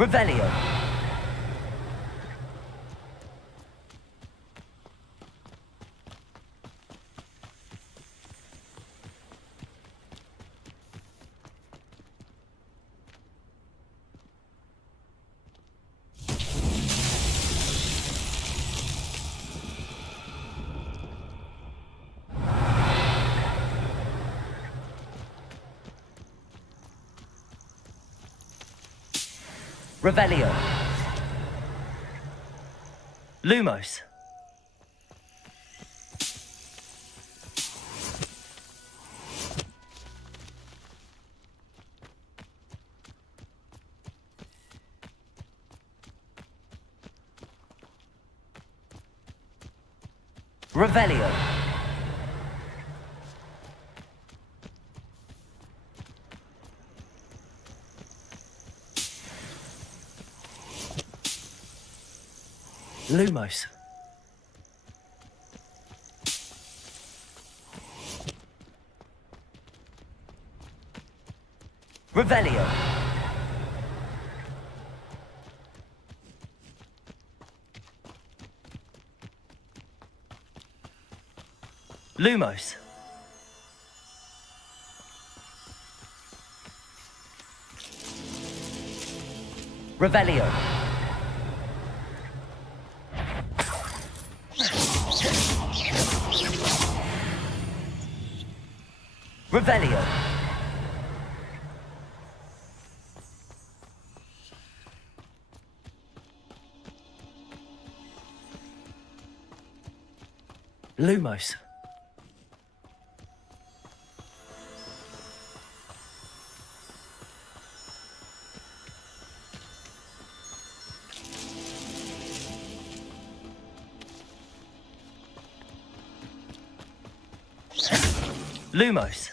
Revelio. Revelio. Lumos. Revelio. Lumos. Revelio. Lumos. Revelio. Revelio. Lumos. Lumos.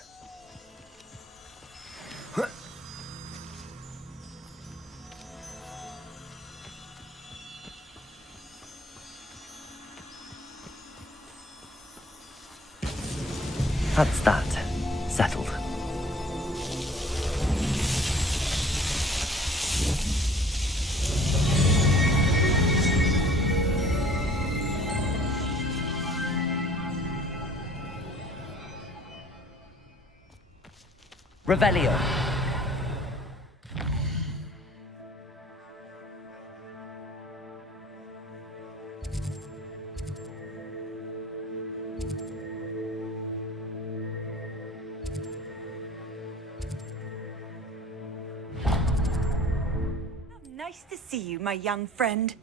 That's that. Settled. Revelio. Nice to see you, my young friend.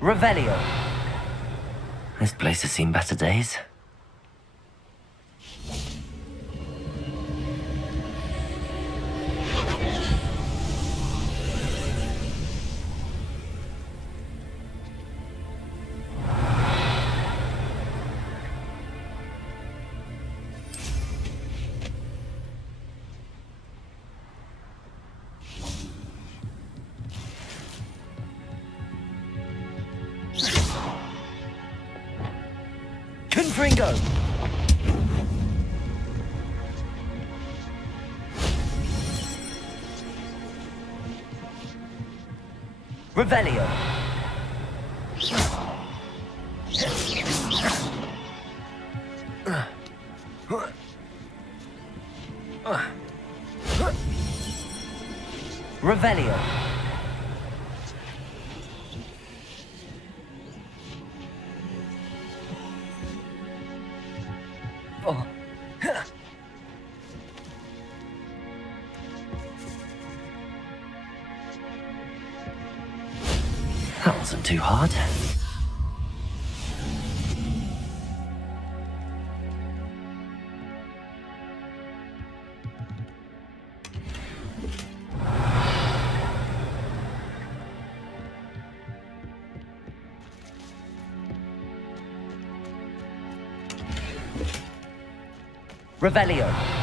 Revelio. This place has seen better days. Confringo! Revelio. Revelio. Oh. That wasn't too hard. Revelio.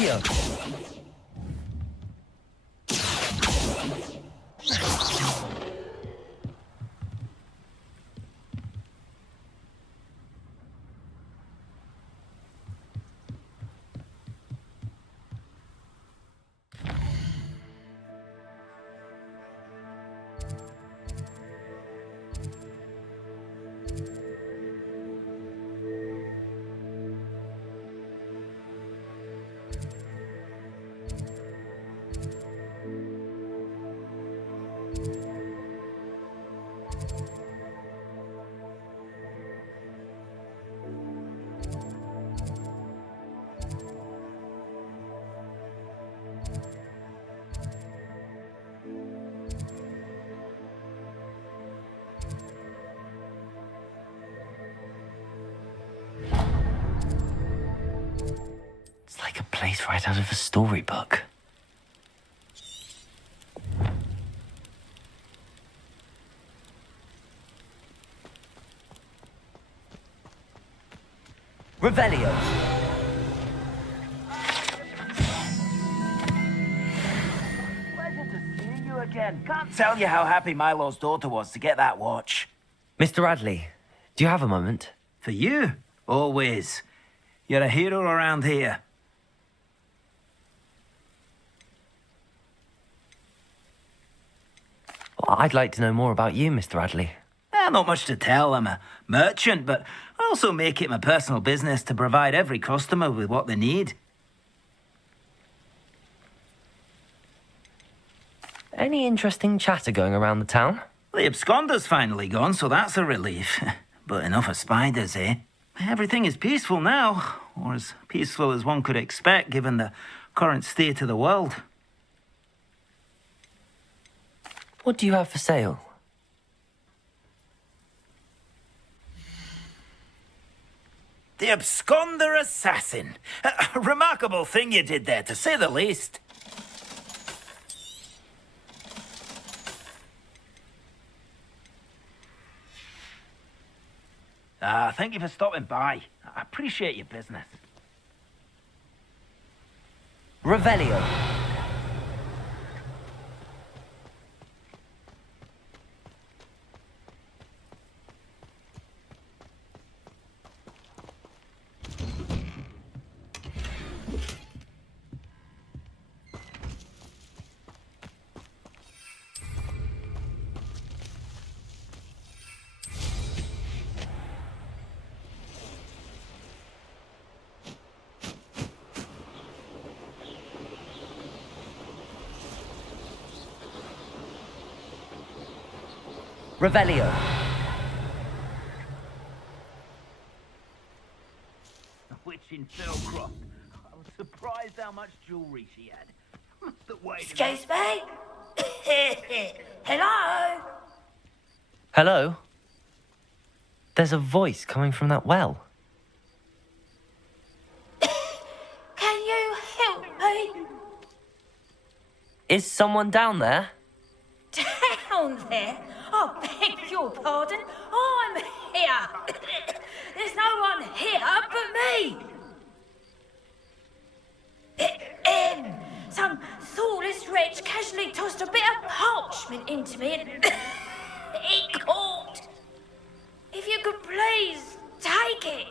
Accio! It's like a place right out of a storybook. Revelio. Pleasure to see you again. Can't tell you how happy Milo's daughter was to get that watch. Mr. Radley, do you have a moment? For you, always. You're a hero around here. Well, I'd like to know more about you, Mr. Radley. Not much to tell. I'm a merchant, but I also make it my personal business to provide every customer with what they need. Any interesting chatter going around the town? The absconder's finally gone, so that's a relief. But enough of spiders, eh? Everything is peaceful now, or as peaceful as one could expect given the current state of the world. What do you have for sale? The absconder assassin. A remarkable thing you did there, to say the least. Thank you for stopping by. I appreciate your business. Revelio. Revelio. A witch in Philcroft. I was surprised how much jewelry she had. Must have weighed Excuse me? Hello? Hello? There's a voice coming from that well. Can you help me? Is someone down there? Down there? I beg your pardon. I'm here. There's no one here but me. Some thoughtless wretch casually tossed a bit of parchment into me and it caught. If you could please take it.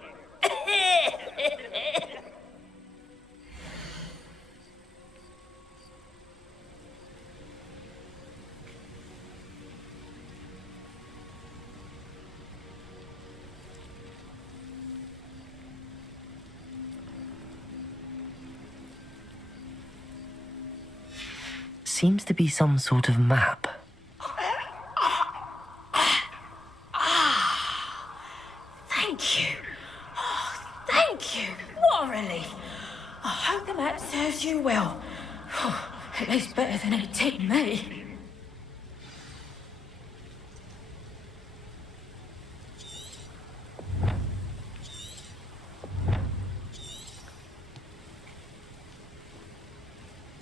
Seems to be some sort of map. Thank you. Oh, thank you. What a relief. I hope the map serves you well. At least better than it did me.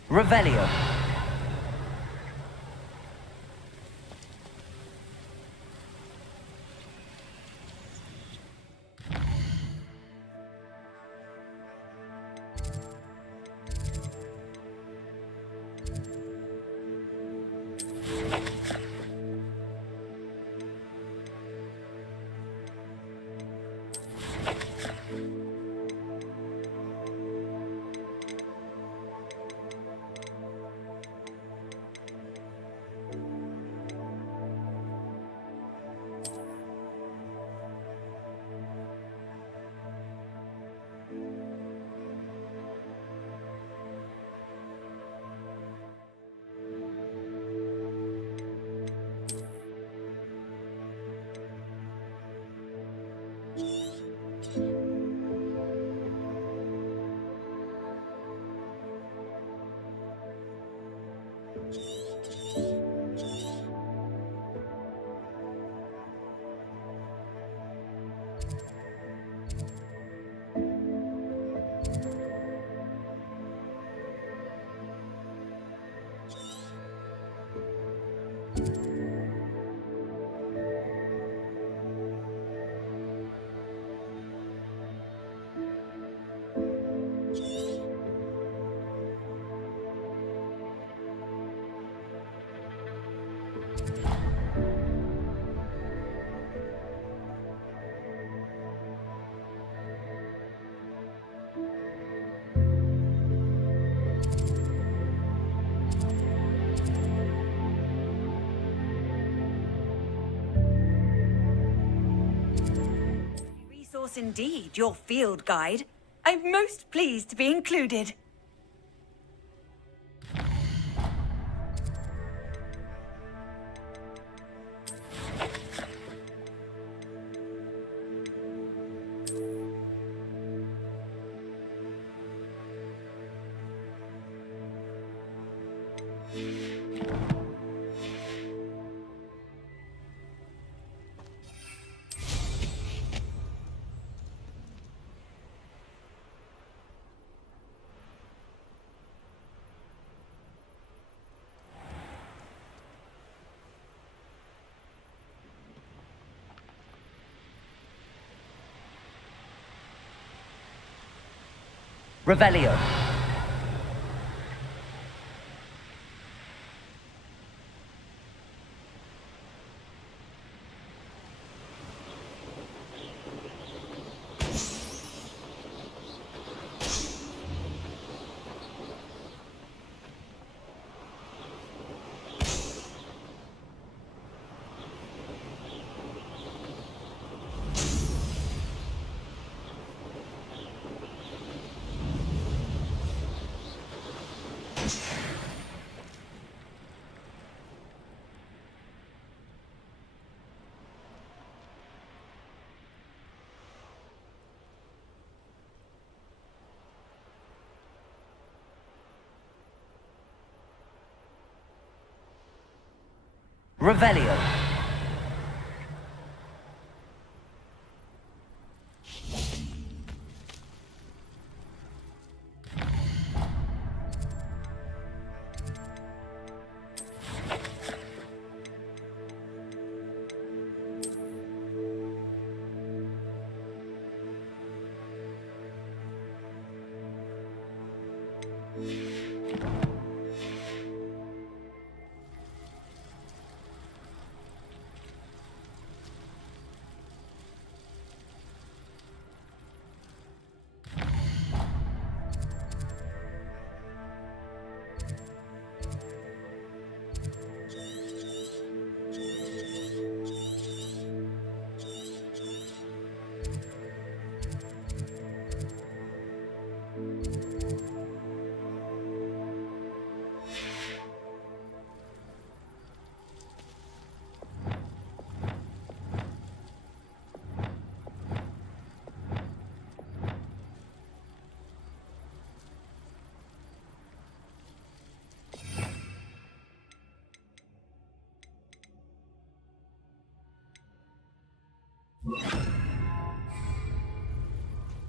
Revelio. Indeed, your field guide. I'm most pleased to be included. Revelio. Revelio.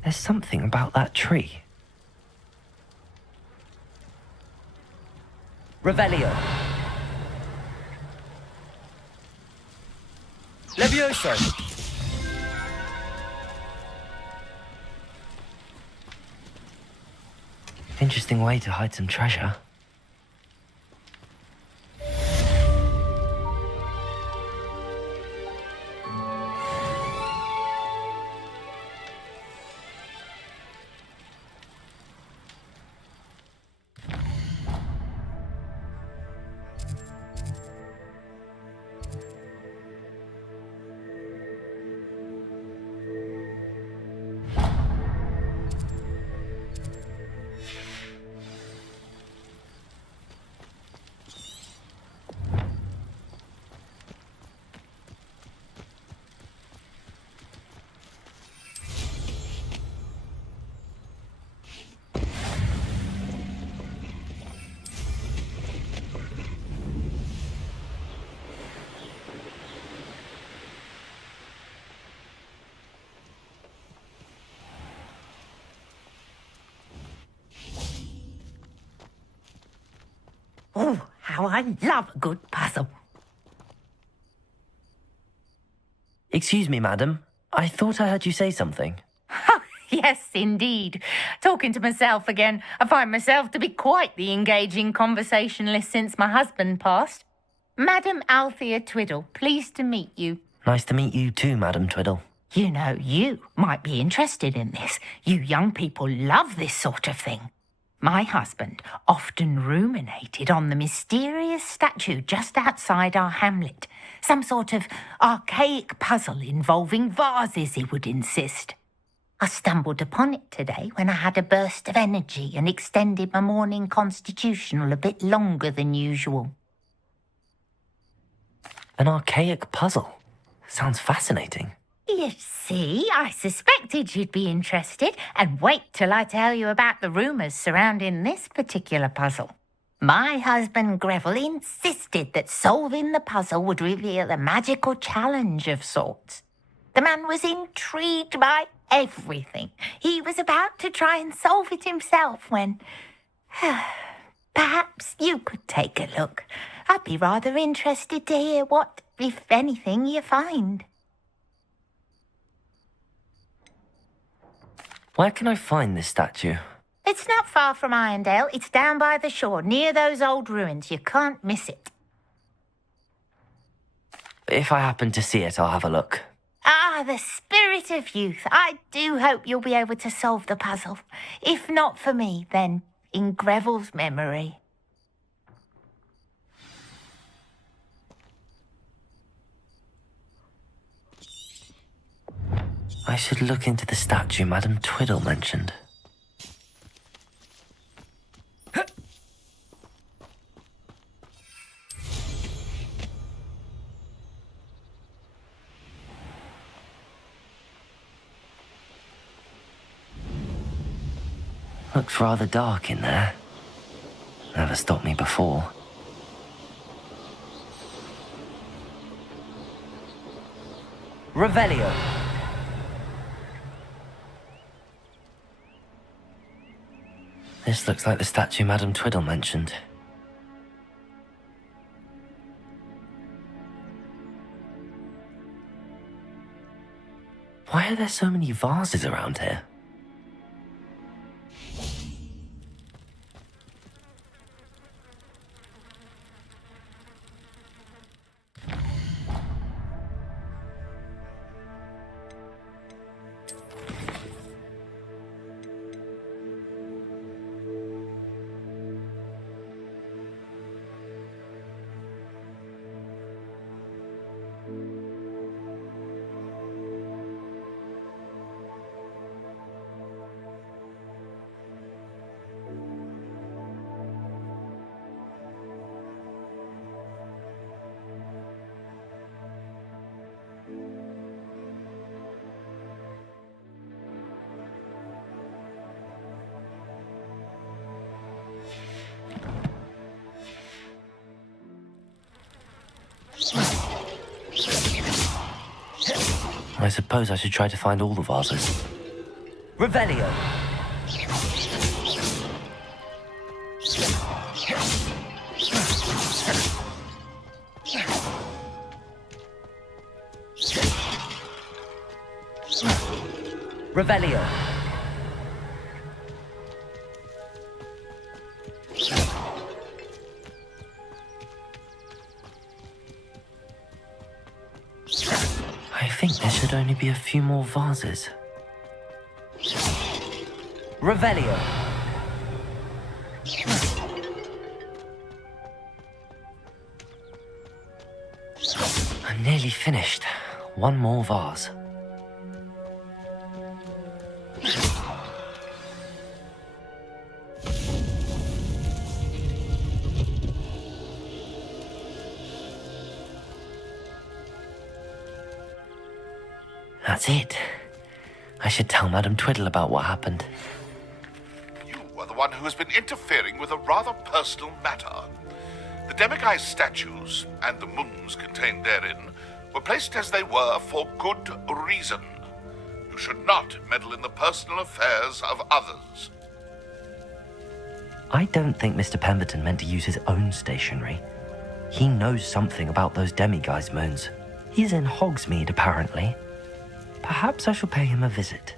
There's something about that tree. Revelio. Levioso. Interesting way to hide some treasure. Oh, how I love a good puzzle. Excuse me, madam. I thought I heard you say something. Oh, yes, indeed. Talking to myself again. I find myself to be quite the engaging conversationalist since my husband passed. Madam Althea Twiddle, pleased to meet you. Nice to meet you too, Madam Twiddle. You know, you might be interested in this. You young people love this sort of thing. My husband often ruminated on the mysterious statue just outside our hamlet. Some sort of archaic puzzle involving vases, he would insist. I stumbled upon it today when I had a burst of energy and extended my morning constitutional a bit longer than usual. An archaic puzzle. Sounds fascinating. You see, I suspected you'd be interested, and wait till I tell you about the rumours surrounding this particular puzzle. My husband Greville insisted that solving the puzzle would reveal a magical challenge of sorts. The man was intrigued by everything. He was about to try and solve it himself when... Perhaps you could take a look. I'd be rather interested to hear what, if anything, you find. Where can I find this statue? It's not far from Irondale. It's down by the shore, near those old ruins. You can't miss it. If I happen to see it, I'll have a look. Ah, the spirit of youth. I do hope you'll be able to solve the puzzle. If not for me, then in Greville's memory. I should look into the statue Madam Twiddle mentioned. Looks rather dark in there. Never stopped me before. Revelio. This looks like the statue Madam Twiddle mentioned. Why are there so many vases around here? I suppose I should try to find all the vases. Revelio. Revelio. I think there should only be a few more vases. Revelio. I'm nearly finished. One more vase. That's it. I should tell Madam Twiddle about what happened. You are the one who has been interfering with a rather personal matter. The Demigai statues and the moons contained therein were placed as they were for good reason. You should not meddle in the personal affairs of others. I don't think Mr. Pemberton meant to use his own stationery. He knows something about those demiguise moons. He's in Hogsmeade, apparently. Perhaps I shall pay him a visit.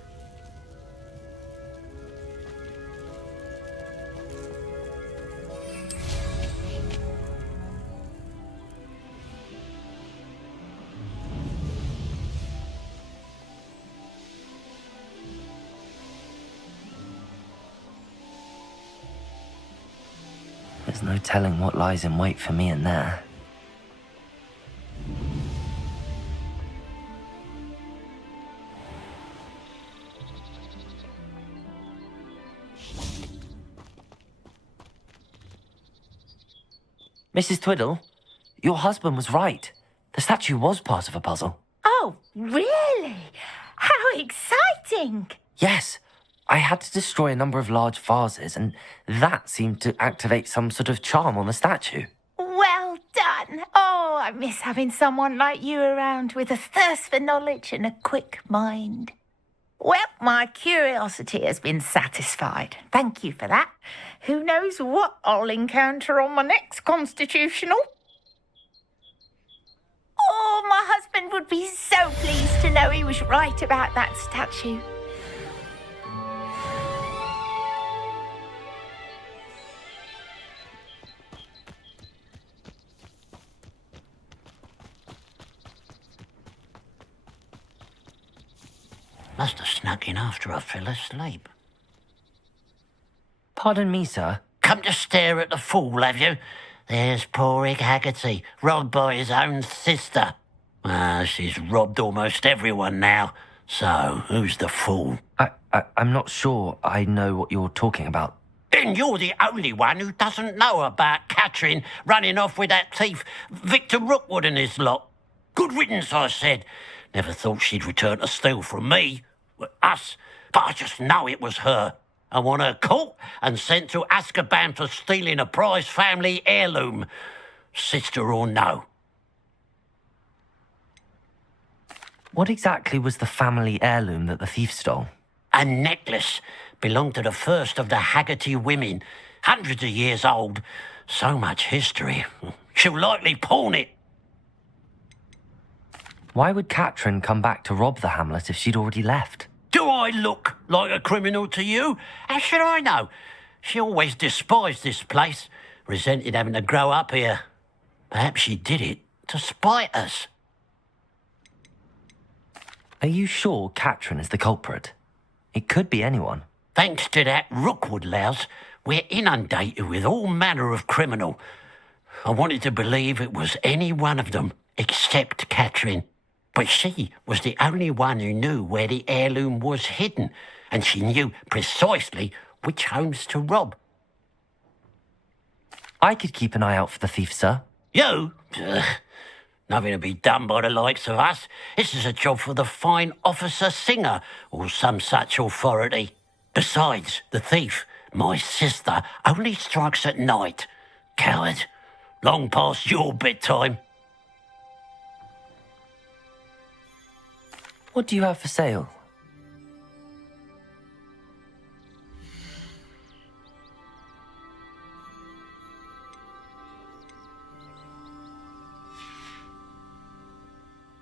There's no telling what lies in wait for me in there. Mrs. Twiddle, your husband was right. The statue was part of a puzzle. Oh, really? How exciting! Yes, I had to destroy a number of large vases, and that seemed to activate some sort of charm on the statue. Well done. Oh, I miss having someone like you around with a thirst for knowledge and a quick mind. Well, my curiosity has been satisfied. Thank you for that. Who knows what I'll encounter on my next constitutional? Oh, my husband would be so pleased to know he was right about that statue. Must have snuck in after I fell asleep. Pardon me, sir. Come to stare at the fool, have you? There's poor Ig Haggerty, robbed by his own sister. She's robbed almost everyone now. So, who's the fool? I'm not sure I know what you're talking about. Then you're the only one who doesn't know about Catherine running off with that thief, Victor Rookwood and his lot. Good riddance, I said. Never thought she'd return to steal from me. Us. But I just know it was her. I want her caught and sent to Azkaban for stealing a prize family heirloom. Sister or no. What exactly was the family heirloom that the thief stole? A necklace. Belonged to the first of the Haggerty women. Hundreds of years old. So much history. She'll likely pawn it. Why would Catherine come back to rob the hamlet if she'd already left? Do I look like a criminal to you? How should I know? She always despised this place, resented having to grow up here. Perhaps she did it to spite us. Are you sure Catherine is the culprit? It could be anyone. Thanks to that Rookwood louse, we're inundated with all manner of criminal. I wanted to believe it was any one of them, except Catherine. But she was the only one who knew where the heirloom was hidden, and she knew precisely which homes to rob. I could keep an eye out for the thief, sir. You? Nothing to be done by the likes of us. This is a job for the fine officer Singer, or some such authority. Besides, the thief, my sister, only strikes at night. Coward. Long past your bedtime. What do you have for sale?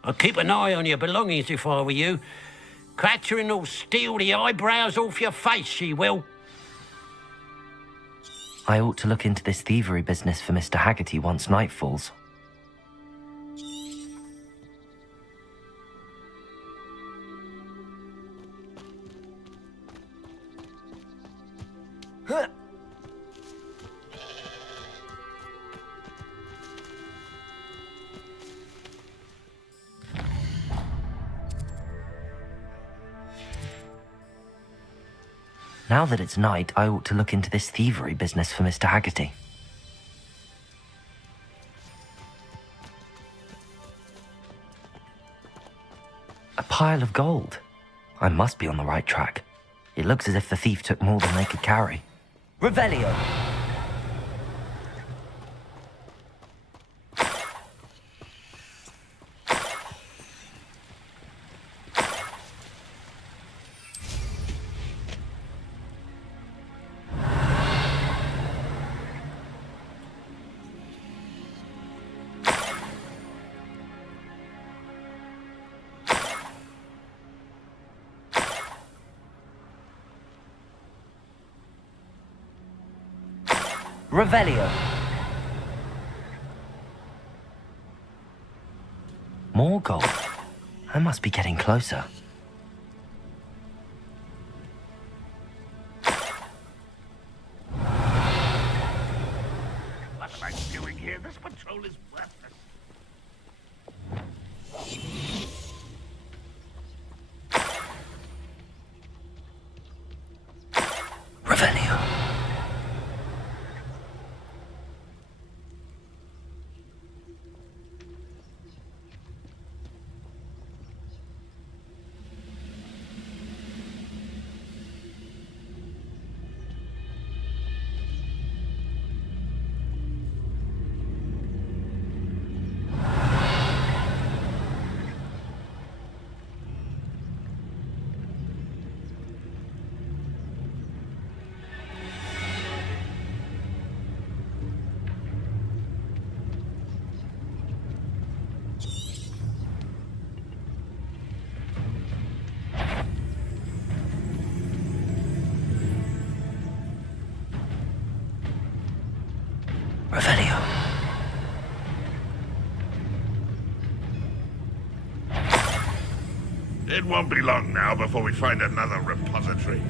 I'd keep an eye on your belongings if I were you. Catherine will steal the eyebrows off your face, she will. I ought to look into this thievery business for Mr. Haggerty once night falls. Now that it's night, I ought to look into this thievery business for Mr. Haggerty. A pile of gold. I must be on the right track. It looks as if the thief took more than they could carry. Revelio! Revelio. More gold. I must be getting closer. What am I doing here? This patrol is worthless. Revelio. Revelio. It won't be long now before we find another repository.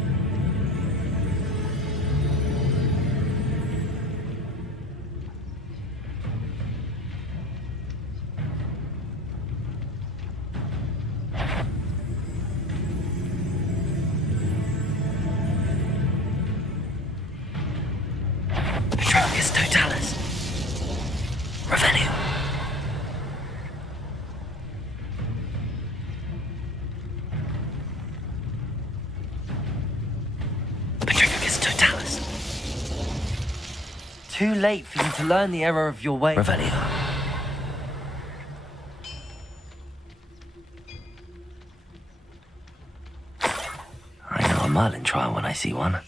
Petronius Totalis. Revelio. Petronius Totalis. Too late for you to learn the error of your way. Revelio. I know a Merlin trial when I see one.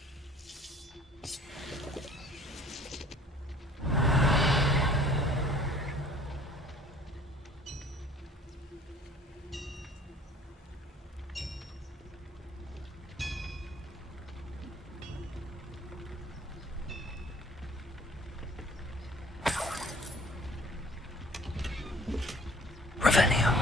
Revelio.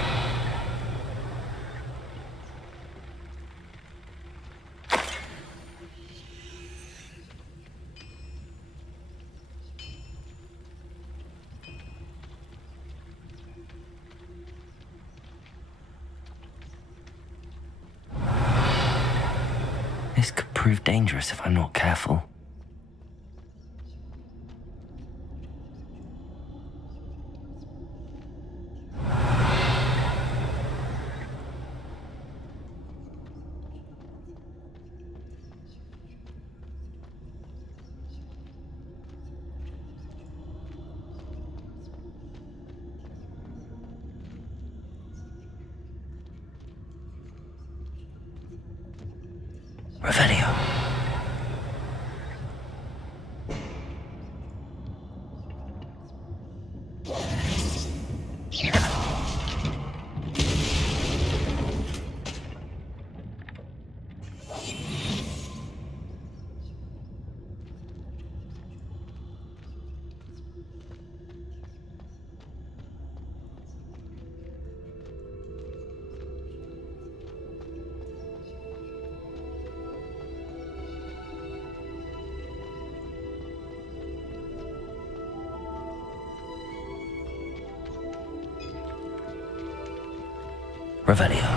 This could prove dangerous if I'm not careful. Revelio. Revelio.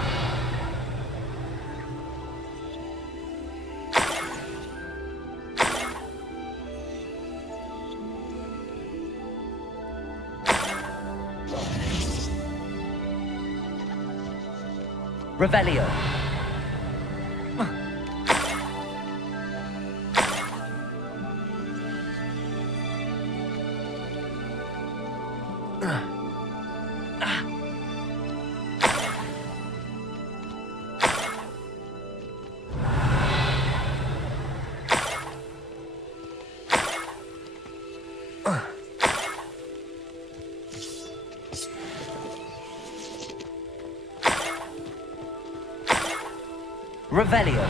Revelio. Revelio.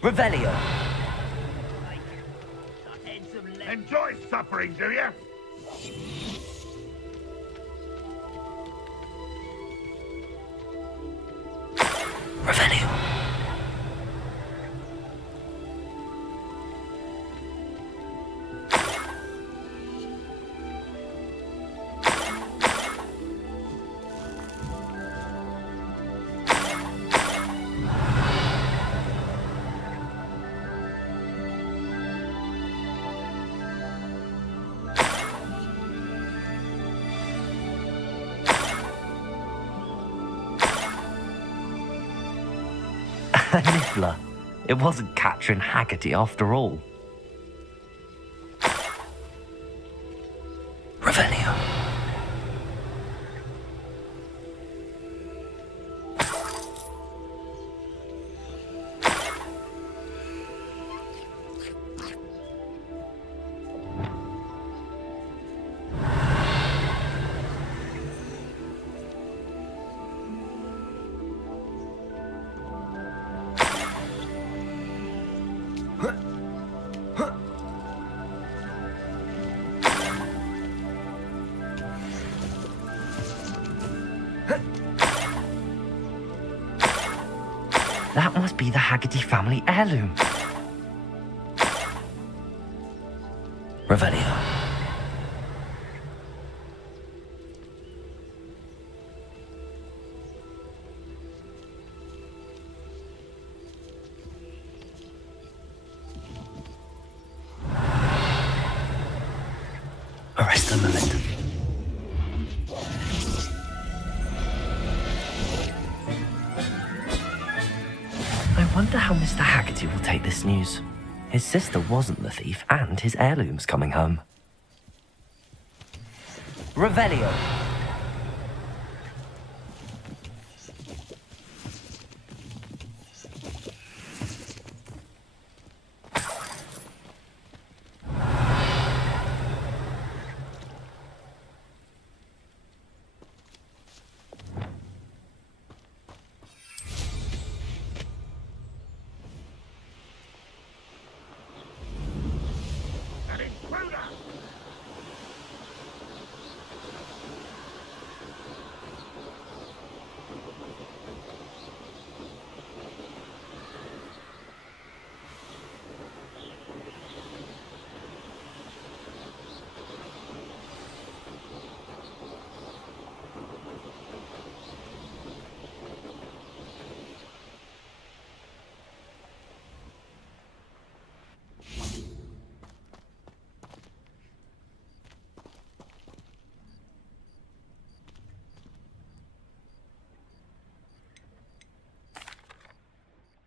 Revelio. Enjoy suffering, do you? Revelio. Niffler. It wasn't Katrin Haggerty after all. Revelio. That must be the Haggerty family heirloom. Revelio. Arrest the momentum. I wonder how Mr. Haggerty will take this news. His sister wasn't the thief, and his heirloom's coming home. Revelio.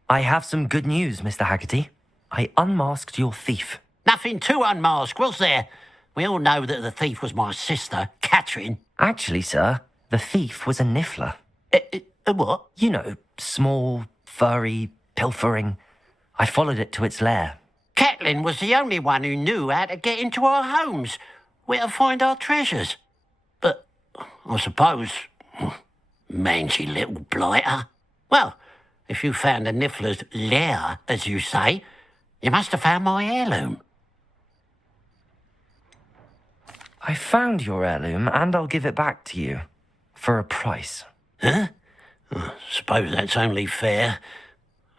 I have some good news, Mr. Haggerty. I unmasked your thief. Nothing to unmask, was there? We all know that the thief was my sister, Katrin. Actually, sir, the thief was a Niffler. What? You know, small, furry, pilfering. I followed it to its lair. Catelyn was the only one who knew how to get into our homes, where to find our treasures. But I suppose, mangy little blighter. Well, if you found the Niffler's lair, as you say, you must have found my heirloom. I found your heirloom, and I'll give it back to you. For a price. Huh? I suppose that's only fair.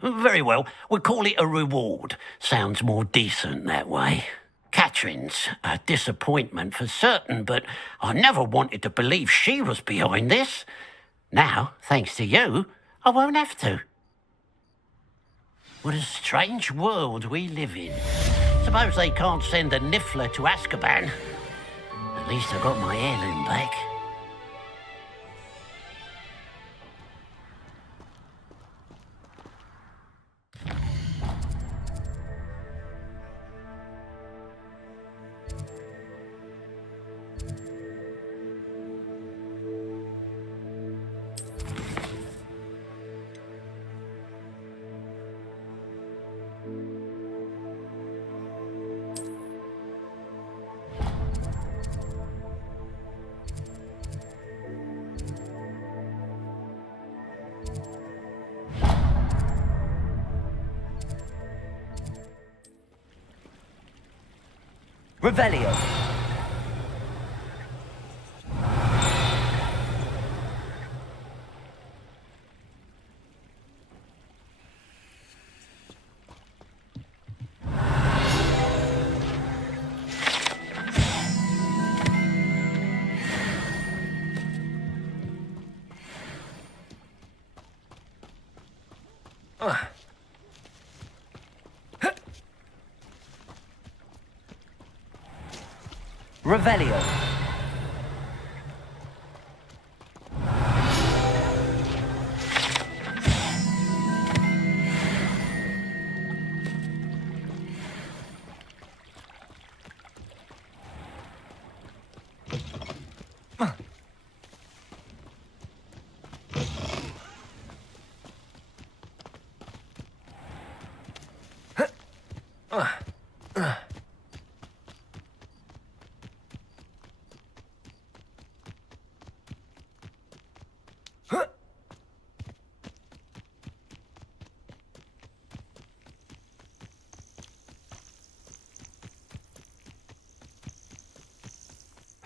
Very well, we'll call it a reward. Sounds more decent that way. Katrin's a disappointment for certain, but I never wanted to believe she was behind this. Now, thanks to you, I won't have to. What a strange world we live in. Suppose they can't send a Niffler to Azkaban. At least I got my heirloom back. Revelio. Revelio.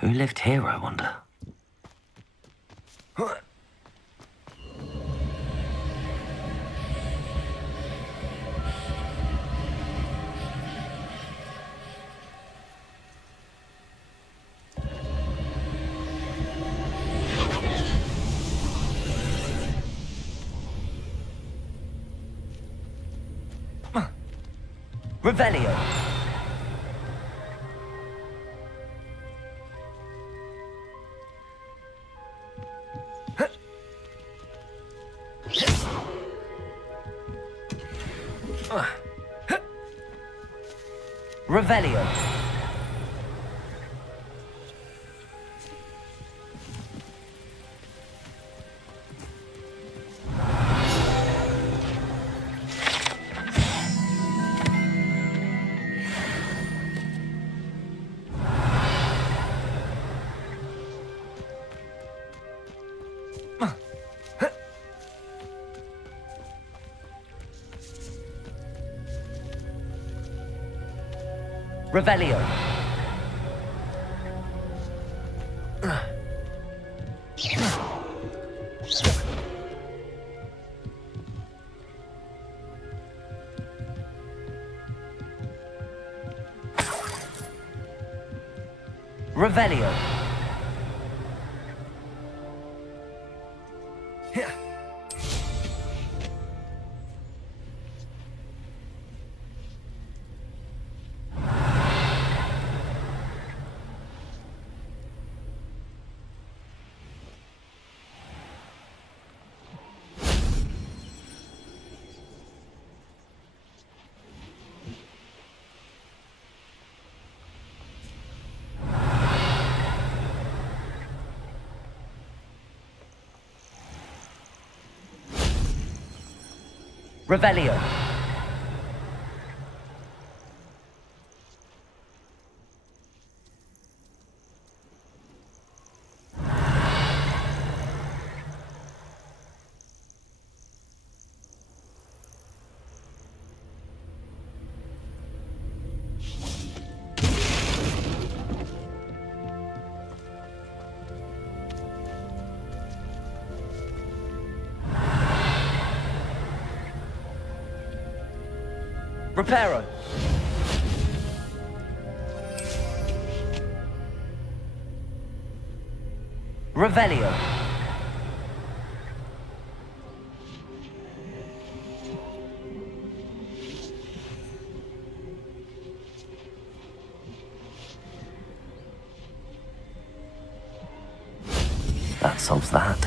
Who lived here, I wonder? Revelio. Revelio. Revelio. Revelio. Revelio. Reparo. Revelio. That solves that.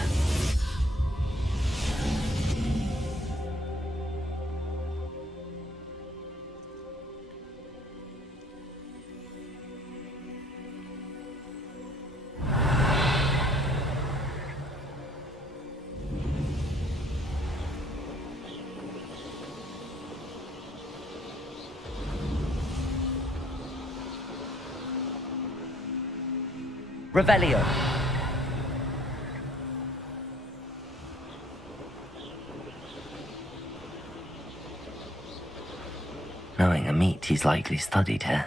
Revelio. Knowing a meat he's likely studied here.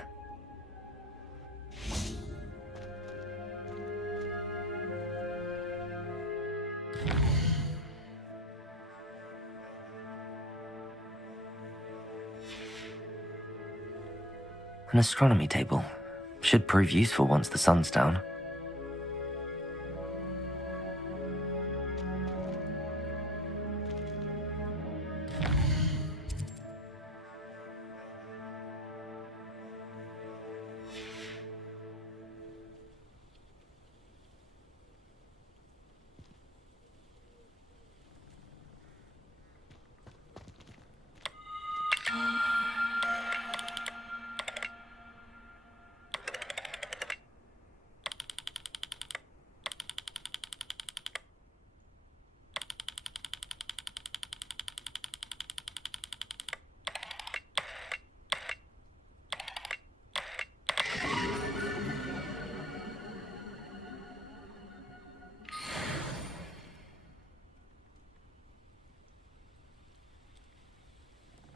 An astronomy table. Should prove useful once the sun's down.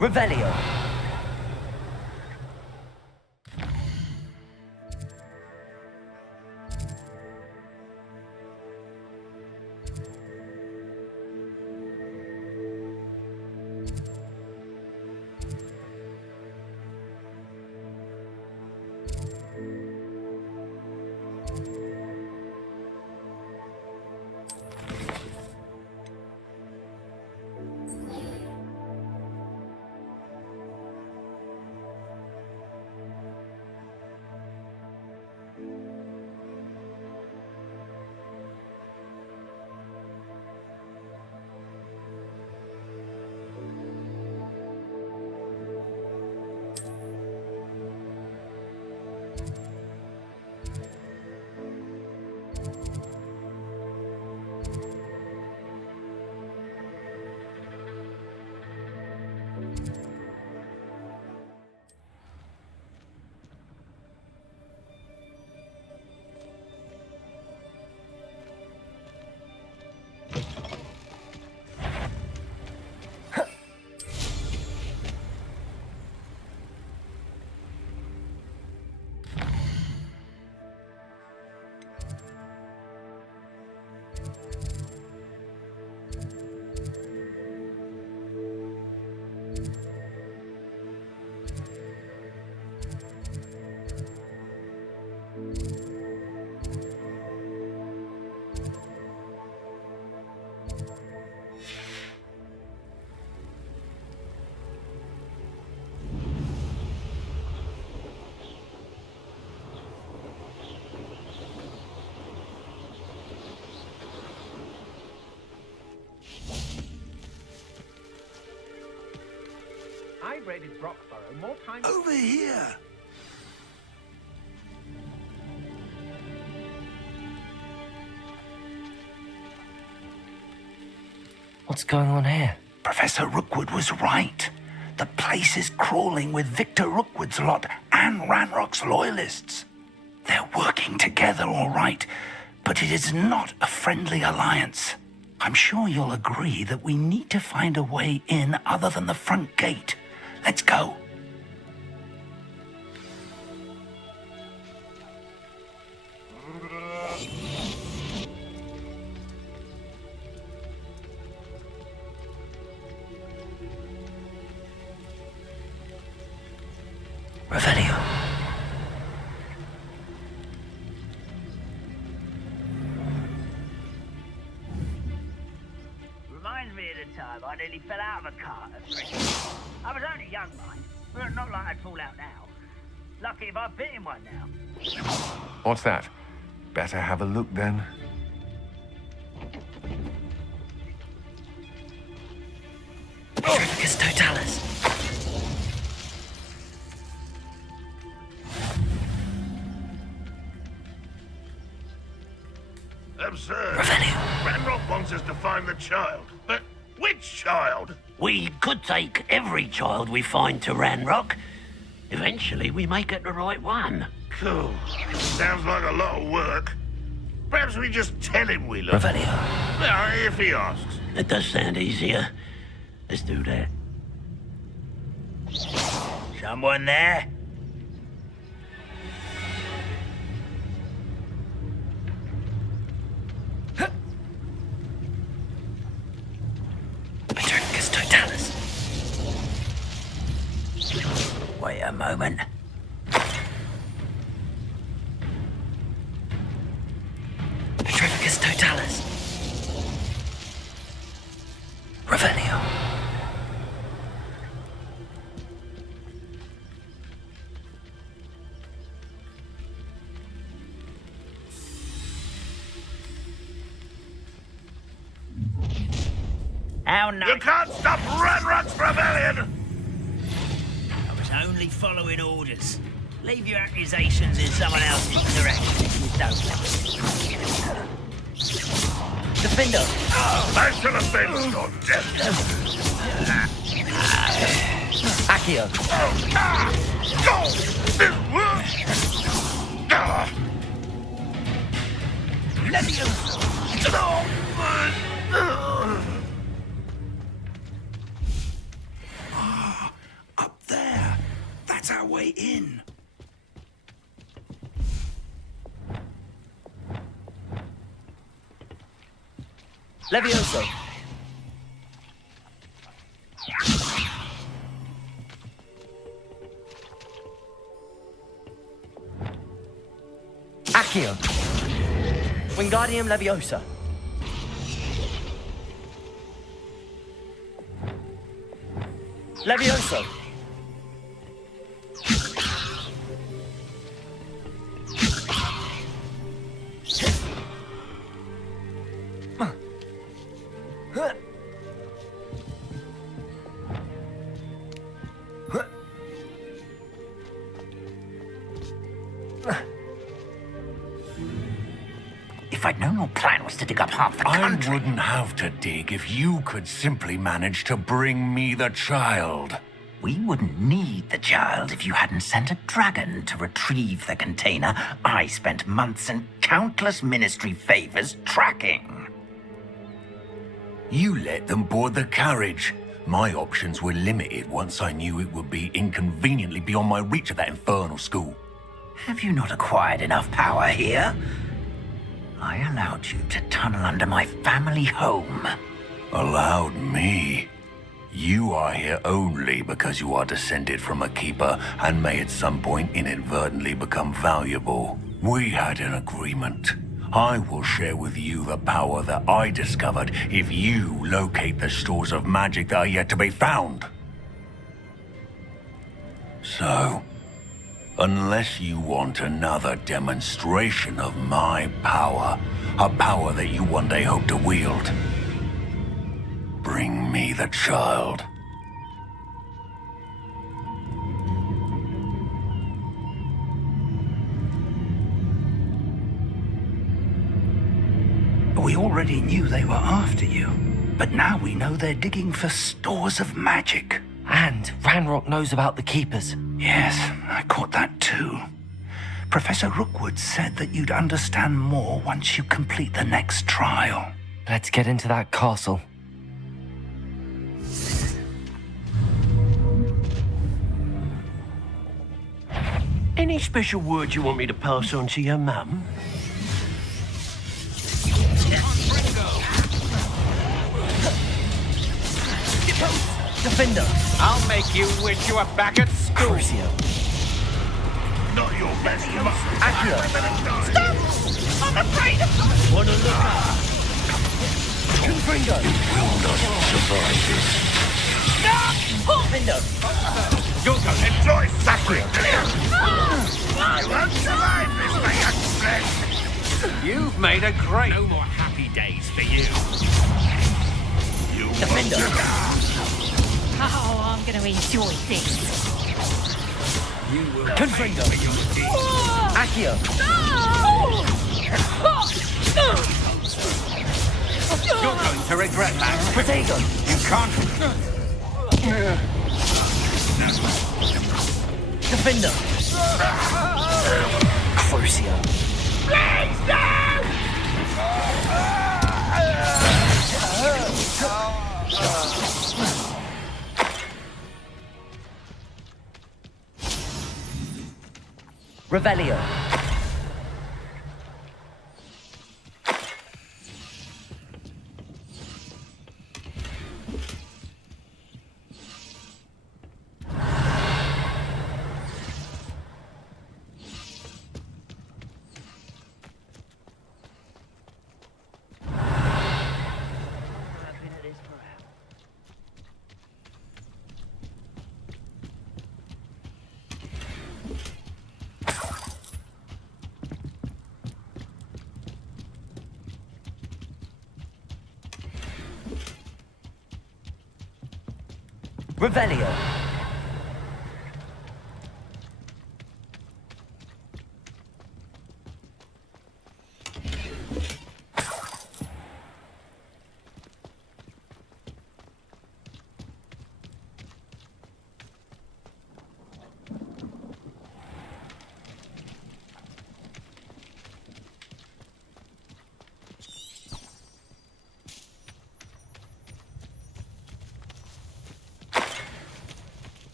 Revelio. I raided Brockborough more times. Over here! What's going on here? Professor Rookwood was right. The place is crawling with Victor Rookwood's lot and Ranrock's loyalists. They're working together, all right, but it is not a friendly alliance. I'm sure you'll agree that we need to find a way in other than the front gate. Let's go. Revelio. Reminds me of the time I nearly fell out of a cart at Christmas. I was only young, mind, but not like I'd fall out now. Lucky if I bit in one now. What's that? Better have a look then. Petrificus totalis. Absurd. Revelio. Ranrock wants us to find the child. But which child? We could take every child we find to Ranrock. Eventually, we may get the right one. Cool. Sounds like a lot of work. Perhaps we just tell him we love him. Revelio. Yeah, if he asks. It does sound easier. Let's do that. Someone there? Petrificus totalis. Wait a moment. How nice. You can't stop Ranrock's rebellion! I was only following orders. Leave your accusations in someone else's direction if you don't. Defender! I should have been so dead. Accio! Up there. That's our way in. Levioso! Accio! Wingardium Leviosa! Levioso! If I'd known your plan was to dig up half the country... I wouldn't have to dig if you could simply manage to bring me the child. We wouldn't need the child if you hadn't sent a dragon to retrieve the container I spent months and countless ministry favors tracking. You let them board the carriage. My options were limited once I knew it would be inconveniently beyond my reach at that infernal school. Have you not acquired enough power here? I allowed you to tunnel under my family home. Allowed me? You are here only because you are descended from a keeper and may at some point inadvertently become valuable. We had an agreement. I will share with you the power that I discovered if you locate the stores of magic that are yet to be found. So, unless you want another demonstration of my power, a power that you one day hope to wield, bring me the child. We already knew they were after you, but now we know they're digging for stores of magic. And Ranrock knows about the Keepers. Yes, I caught that too. Professor Rookwood said that you'd understand more once you complete the next trial. Let's get into that castle. Any special words you want me to pass on to your mum? Defender! I'll make you wish you were back at school. Crucio! Not your best, you must. Accio! Stop! I'm afraid of... Wanna look up? Confringo! Will not survive this. Defender! You're going to enjoy suffering. I won't survive this, my young friend. You've made a great... No more happy days for you. You Defender! Oh, I'm going to enjoy this. You will Confringo! pay for your deeds. Accio! You're going to regret that. Protego! You can't... Defender! Crucio! Revelio! Revelio.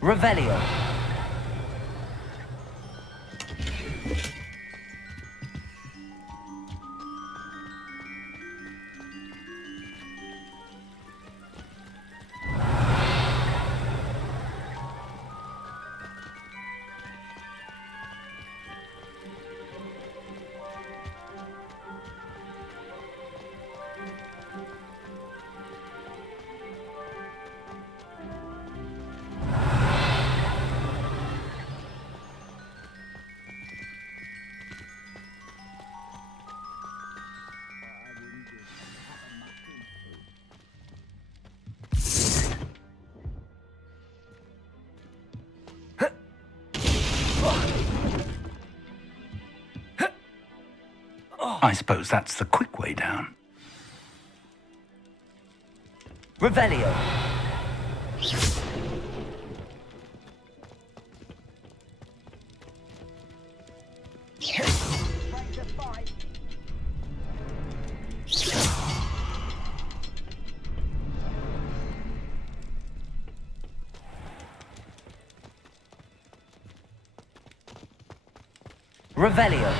Revelio. I suppose that's the quick way down. Revelio. Revelio.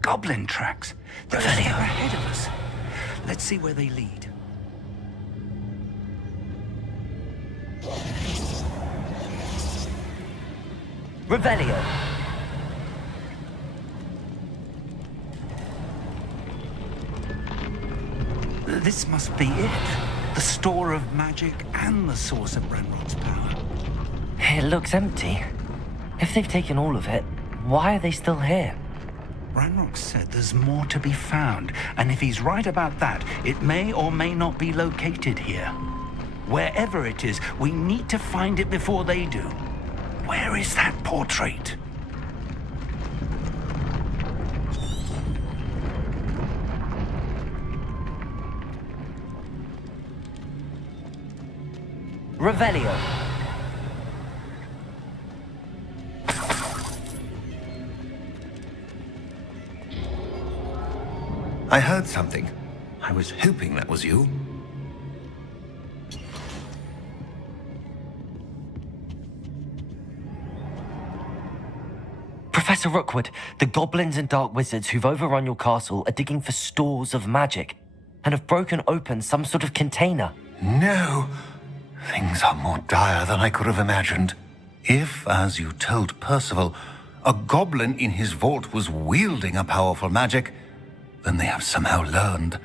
Goblin tracks. They're a step ahead of us. Let's see where they lead. Revelio. This must be it. The store of magic and the source of Ranrock's power. It looks empty. If they've taken all of it, why are they still here? Ranrock said there's more to be found, and if he's right about that, it may or may not be located here. Wherever it is, we need to find it before they do. Where is that portrait? Revelio. I heard something. I was hoping that was you. Professor Rookwood, the goblins and dark wizards who've overrun your castle are digging for stores of magic and have broken open some sort of container. No. Things are more dire than I could have imagined. If, as you told Percival, a goblin in his vault was wielding a powerful magic, then they have somehow learned.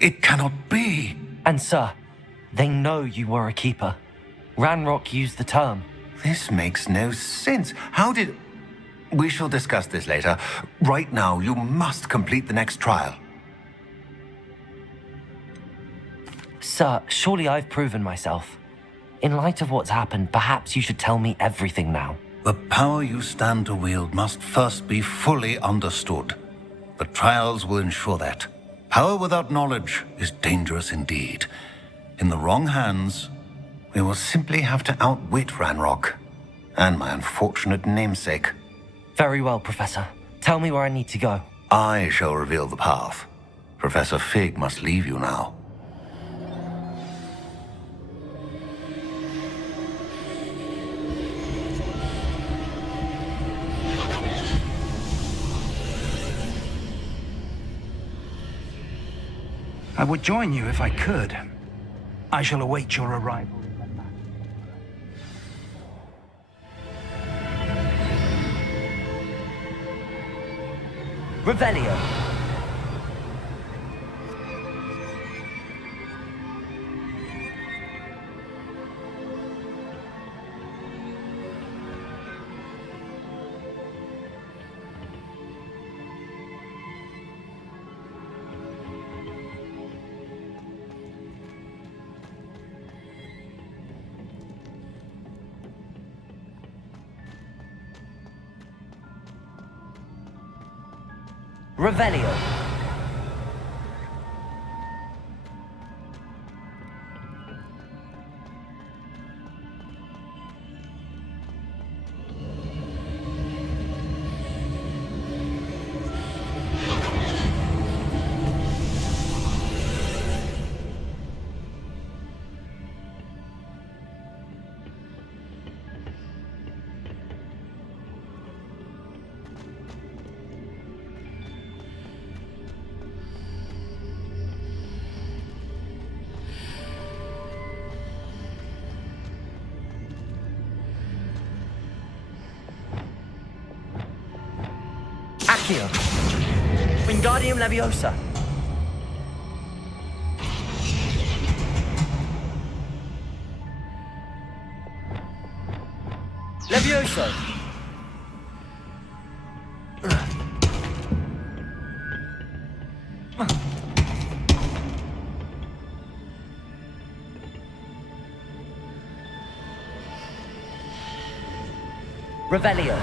It cannot be. And sir, they know you were a keeper. Ranrock used the term. This makes no sense. How did... We shall discuss this later. Right now, you must complete the next trial. Sir, surely I've proven myself. In light of what's happened, perhaps you should tell me everything now. The power you stand to wield must first be fully understood. The trials will ensure that. Power without knowledge is dangerous indeed. In the wrong hands, we will simply have to outwit Ranrock and my unfortunate namesake. Very well, Professor. Tell me where I need to go. I shall reveal the path. Professor Fig must leave you now. I would join you if I could. I shall await your arrival. Revelio. Revelio. Accio. Wingardium Leviosa. Levioso. Revelio.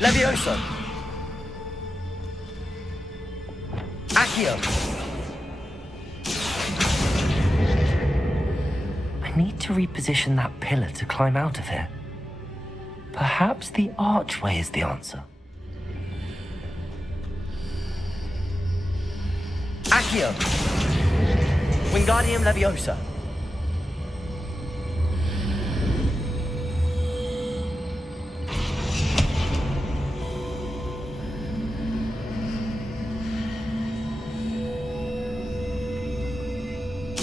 Levioso. Accio. I need to reposition that pillar to climb out of here. Perhaps the archway is the answer. Accio. Wingardium Leviosa.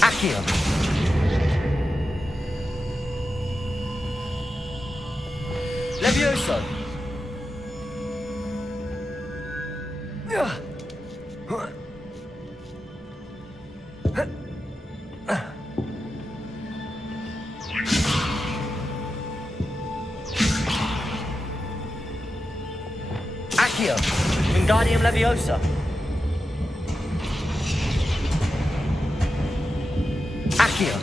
Accio. Levioso. Accio. Wingardium Leviosa. Accio.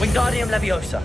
Wingardium Leviosa.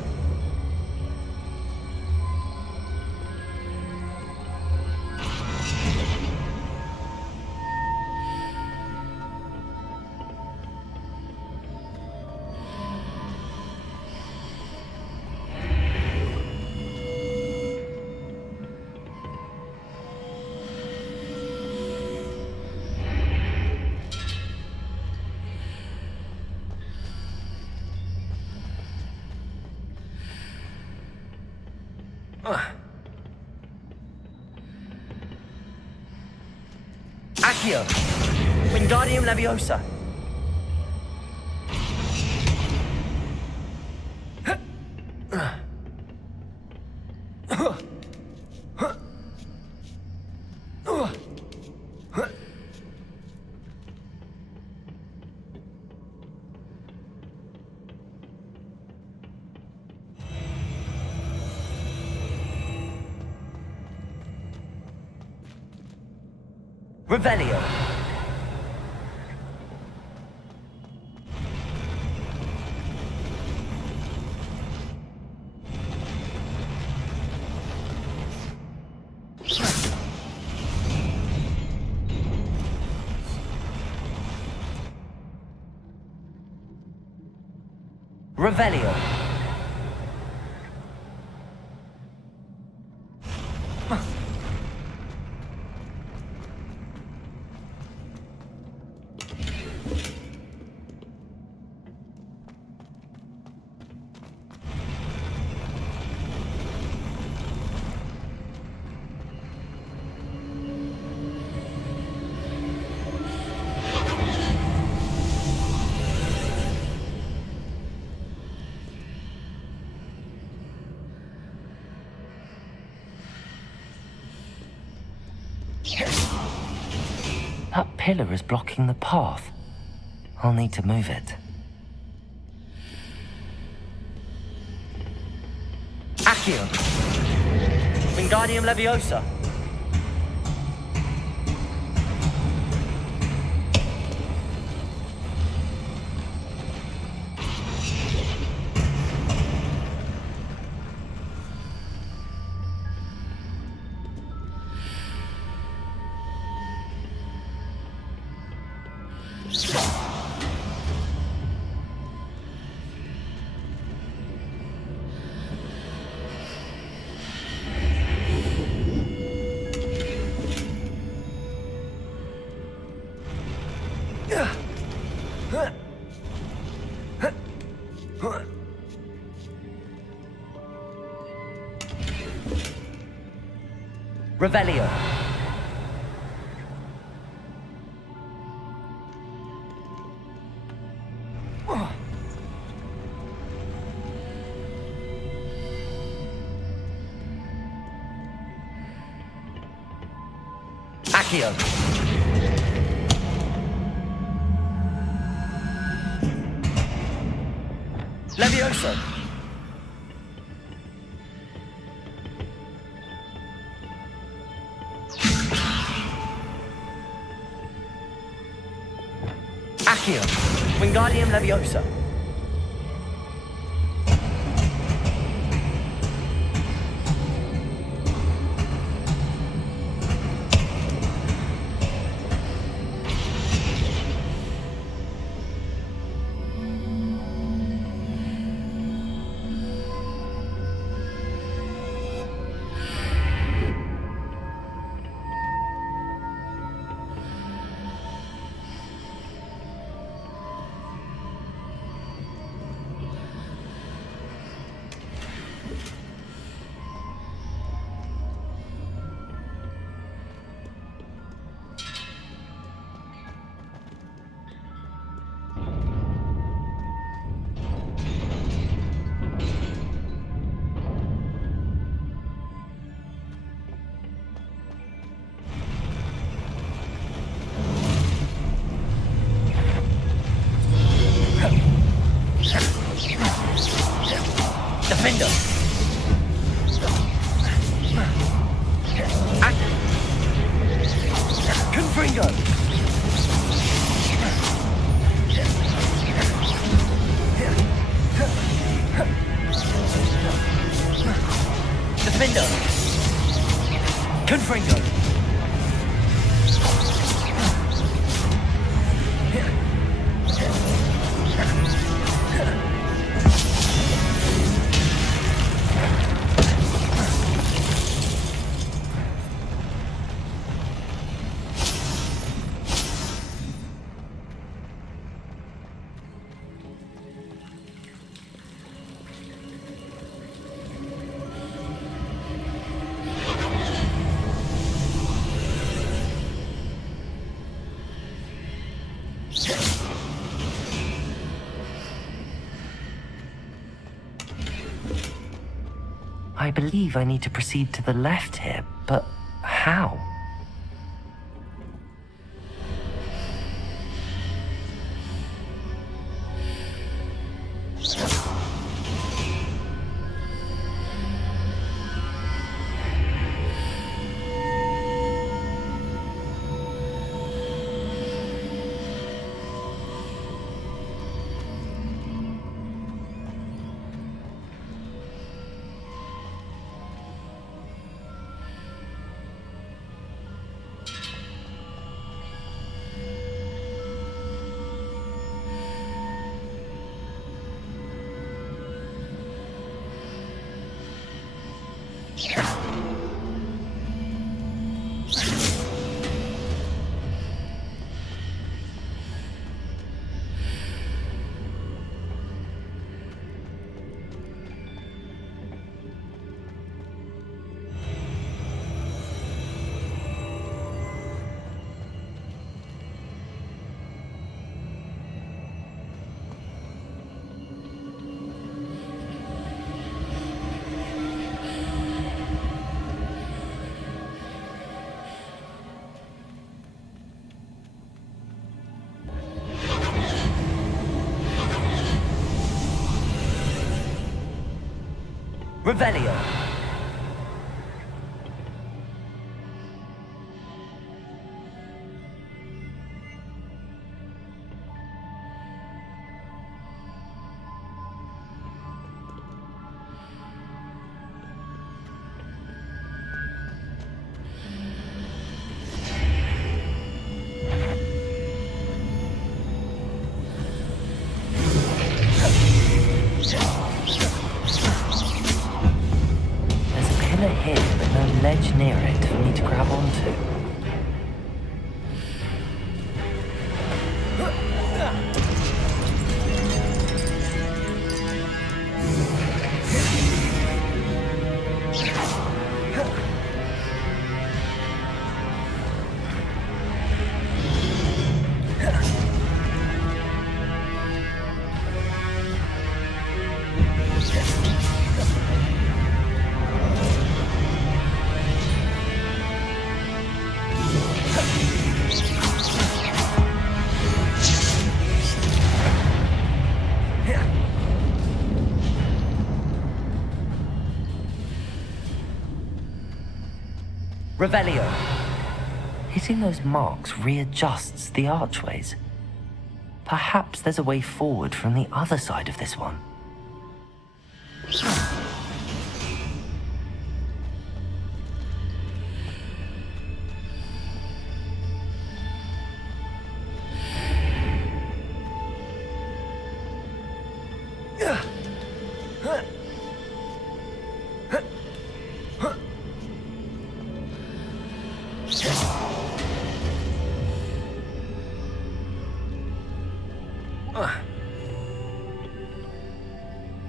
Accio. Wingardium Leviosa. Revelio. Revelio. That pillar is blocking the path. I'll need to move it. Accio! Wingardium Leviosa! Revelio. Accio. Leviosa. Accio. Wingardium Leviosa. Defender. Confringo. Defender. Confringo. I believe I need to proceed to the left here, but how? Revelio. Here, but no ledge near it for me to grab onto. Revelio. Hitting those marks readjusts the archways. Perhaps there's a way forward from the other side of this one.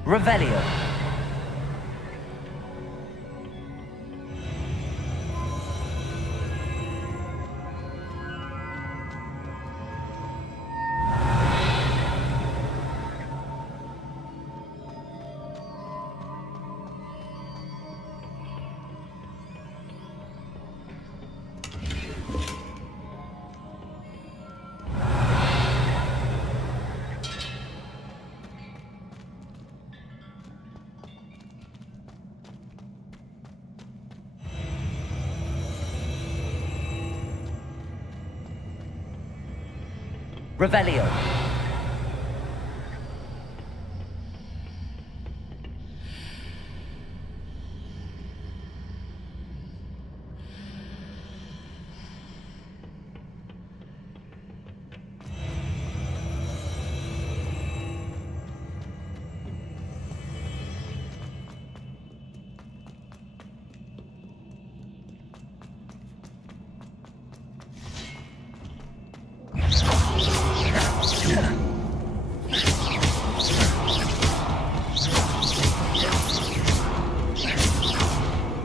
Revelio. Revelio.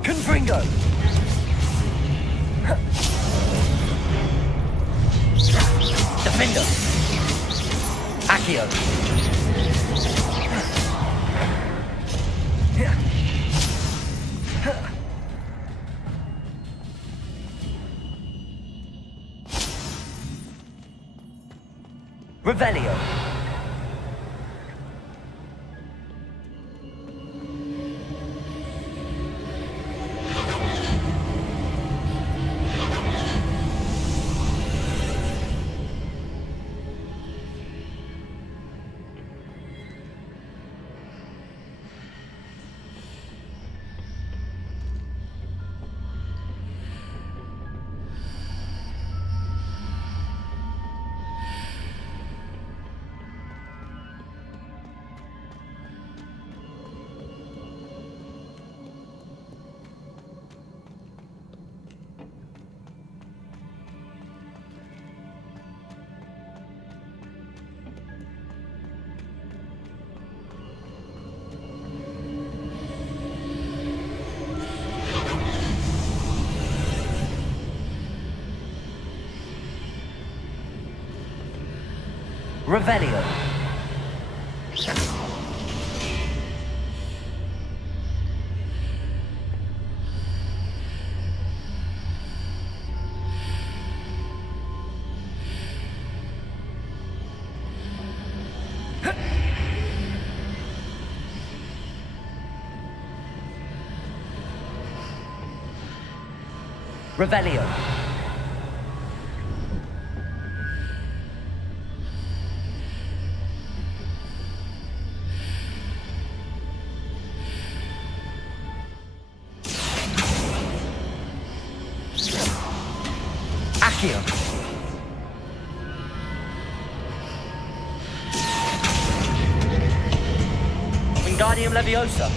Confringo. Defender. Accio. Revelio. Revelio. Revelio. Accio. Wingardium Leviosa.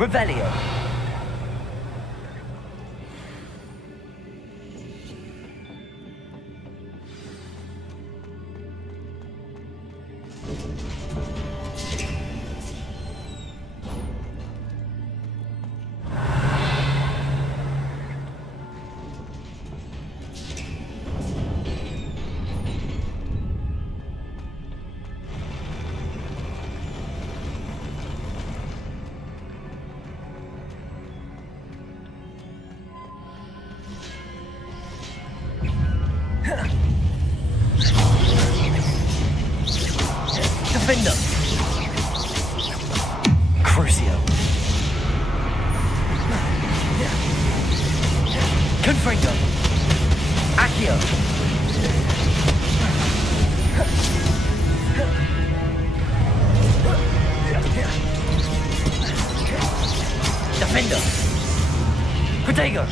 Revelio. Defender. Crucio. Confringo. Accio. Defender. Protego.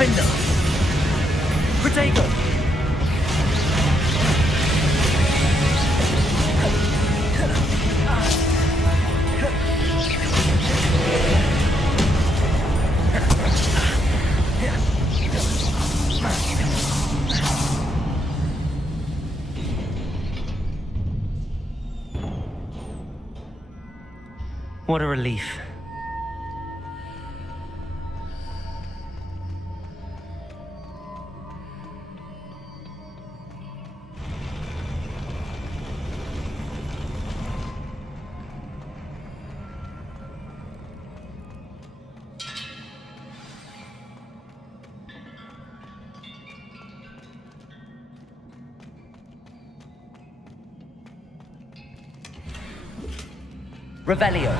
Defender! Protego! What a relief. Revelio.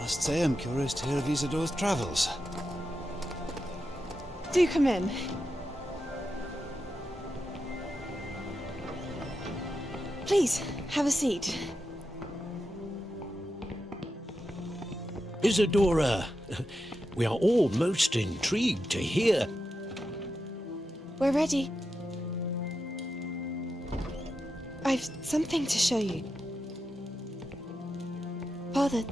I must say I'm curious to hear of Isadore's travels. Do come in. Please, have a seat. Isadora, we are all most intrigued to hear. We're ready. I've something to show you. Father,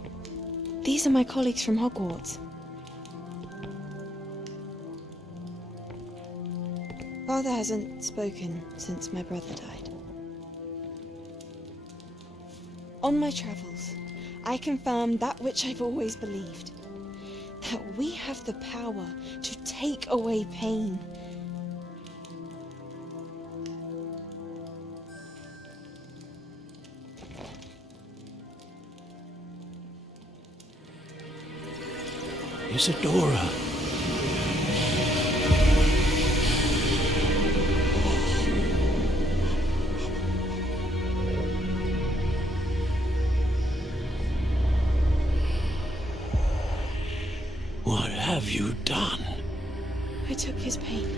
these are my colleagues from Hogwarts. Father hasn't spoken since my brother died. On my travels, I confirmed that which I've always believed. That we have the power to take away pain. Isadora. What have you done? I took his pain.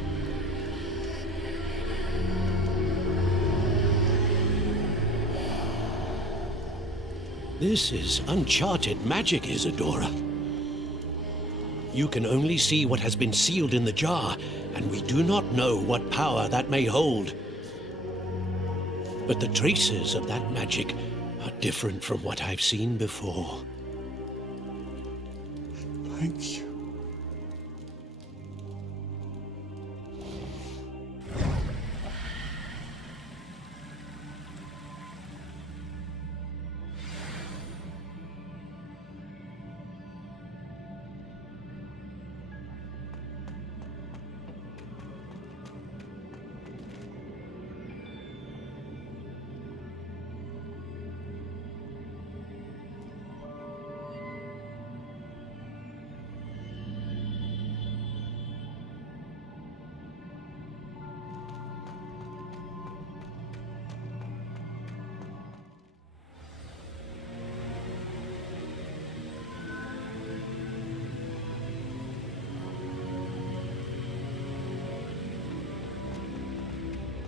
This is uncharted magic, Isadora. You can only see what has been sealed in the jar, and we do not know what power that may hold. But the traces of that magic are different from what I've seen before. Thank you.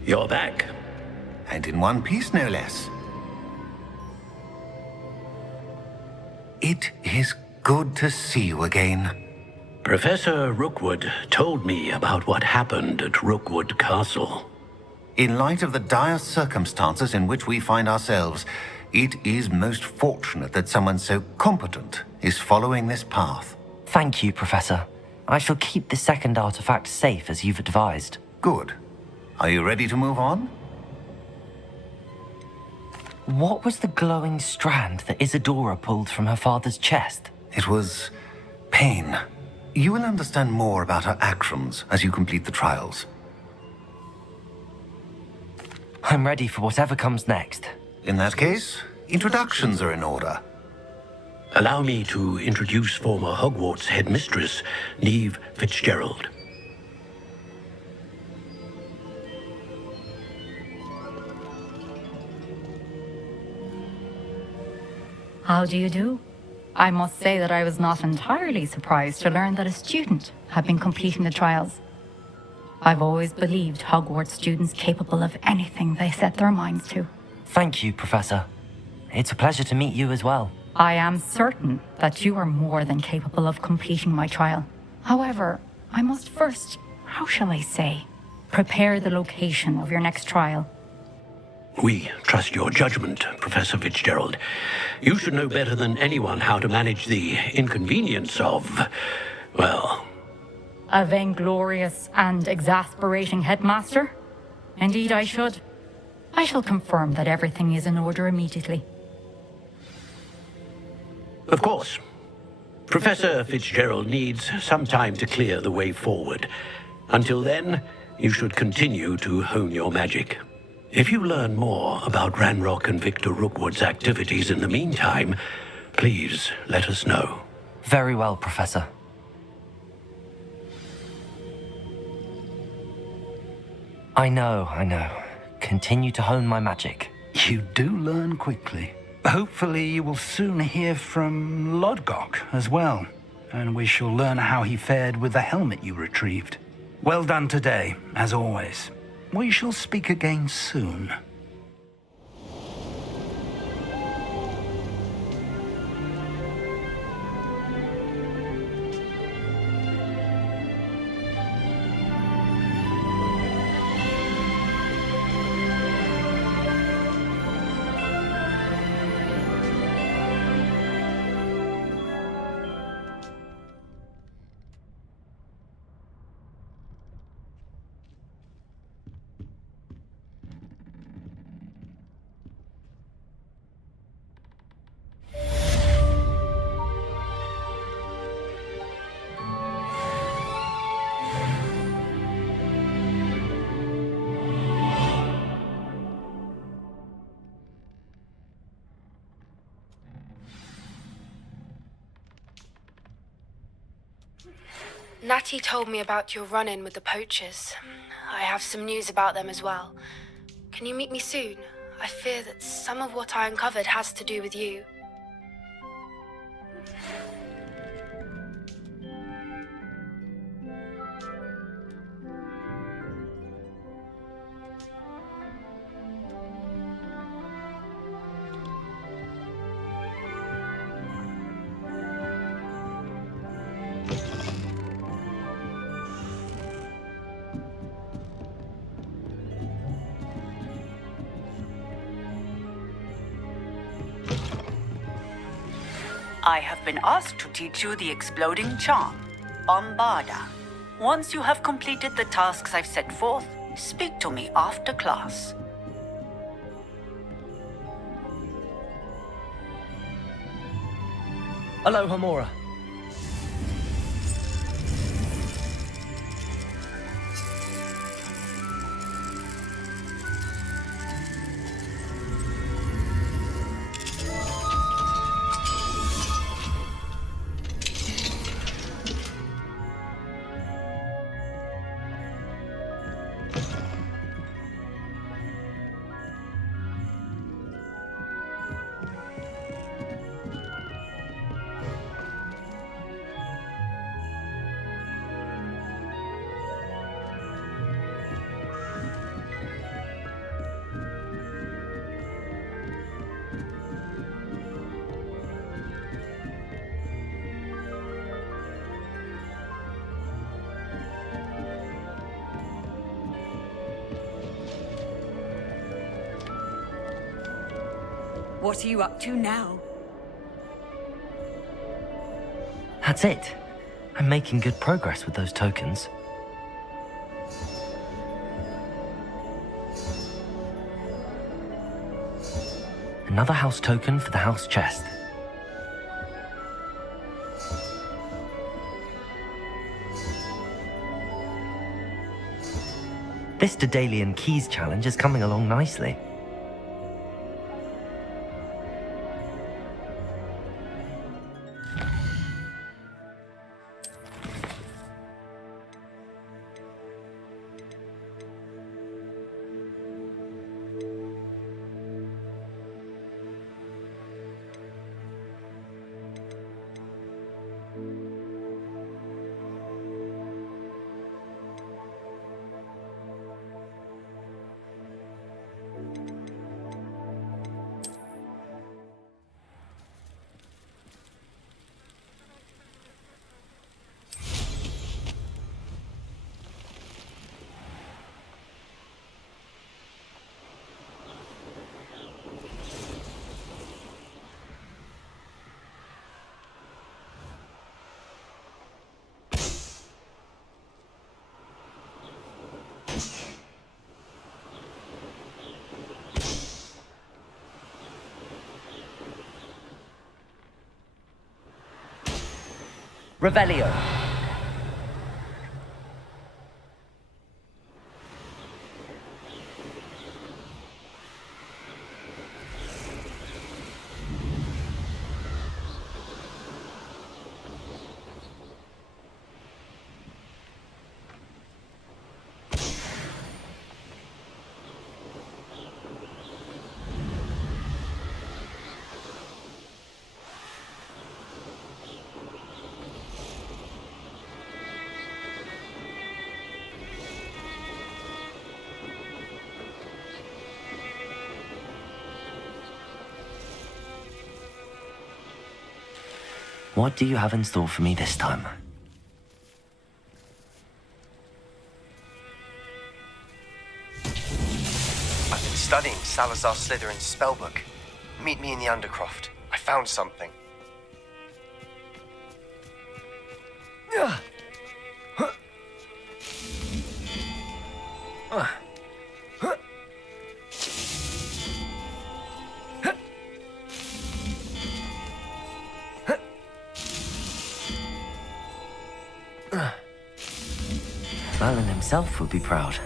You're back. And in one piece, no less. It is good to see you again. Professor Rookwood told me about what happened at Rookwood Castle. In light of the dire circumstances in which we find ourselves, it is most fortunate that someone so competent is following this path. Thank you, Professor. I shall keep the second artifact safe as you've advised. Good. Are you ready to move on? What was the glowing strand that Isadora pulled from her father's chest? It was pain. You will understand more about her actions as you complete the trials. I'm ready for whatever comes next. In that case, introductions are in order. Allow me to introduce former Hogwarts headmistress, Neve Fitzgerald. How do you do? I must say that I was not entirely surprised to learn that a student had been completing the trials. I've always believed Hogwarts students capable of anything they set their minds to. Thank you, Professor. It's a pleasure to meet you as well. I am certain that you are more than capable of completing my trial. However, I must first, how shall I say, prepare the location of your next trial. We trust your judgment, Professor Fitzgerald. You should know better than anyone how to manage the inconvenience of, well... A vainglorious and exasperating headmaster? Indeed I should. I shall confirm that everything is in order immediately. Of course. Professor Fitzgerald needs some time to clear the way forward. Until then, you should continue to hone your magic. If you learn more about Ranrock and Victor Rookwood's activities in the meantime, please let us know. Very well, Professor. I know. Continue to hone my magic. You do learn quickly. Hopefully you will soon hear from Lodgok as well, and we shall learn how he fared with the helmet you retrieved. Well done today, as always. We shall speak again soon. Natty told me about your run-in with the poachers. I have some news about them as well. Can you meet me soon? I fear that some of what I uncovered has to do with you. I have been asked to teach you the exploding charm, Bombarda. Once you have completed the tasks I've set forth, speak to me after class. Aloha, Mora. What are you up to now? That's it. I'm making good progress with those tokens. Another house token for the house chest. This Daedalian Keys challenge is coming along nicely. Revelio. What do you have in store for me this time? I've been studying Salazar Slytherin's spellbook. Meet me in the Undercroft. I found something. Merlin himself would be proud.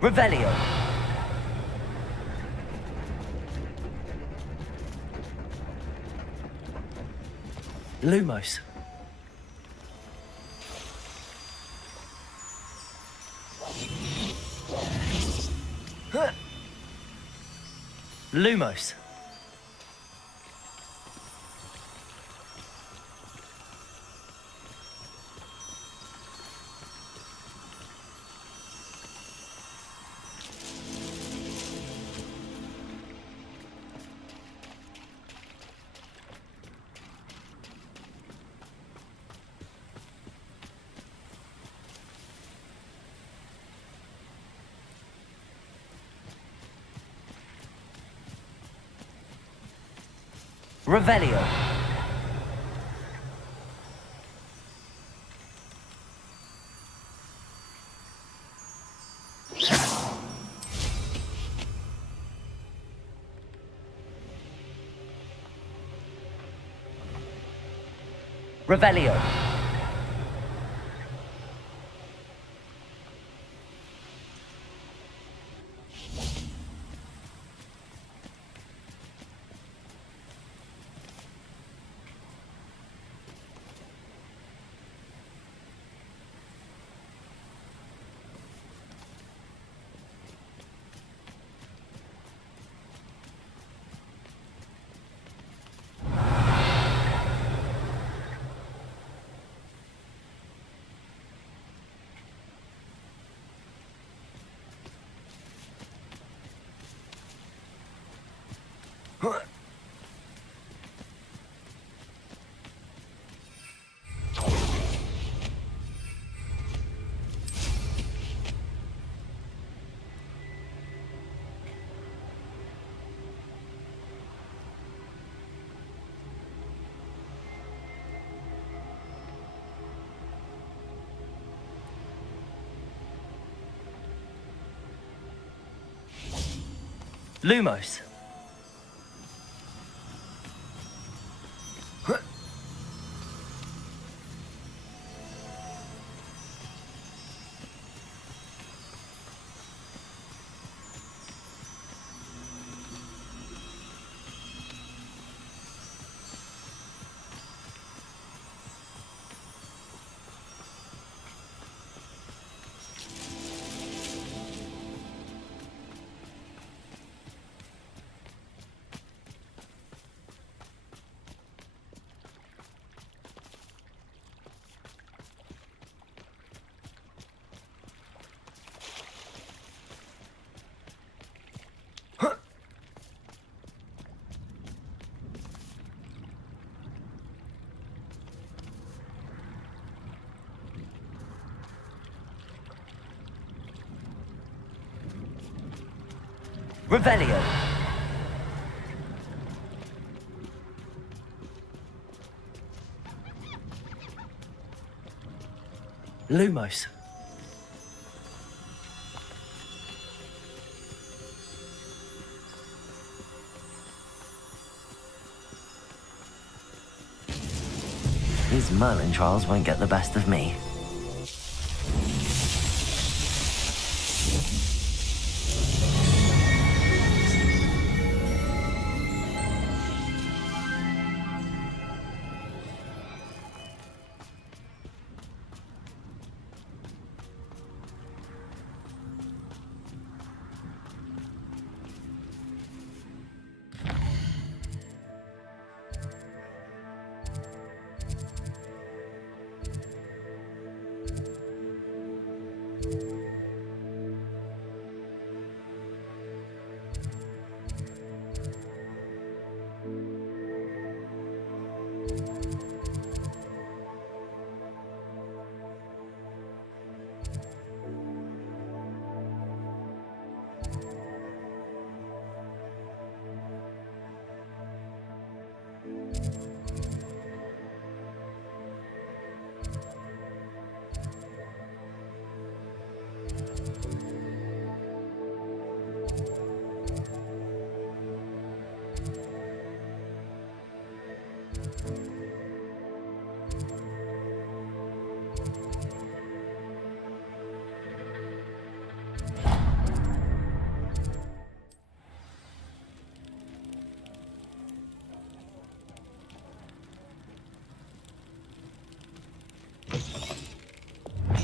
Revelio. Lumos. Lumos. Revelio. Revelio. Lumos. Revelio. Lumos. These Merlin trials won't get the best of me.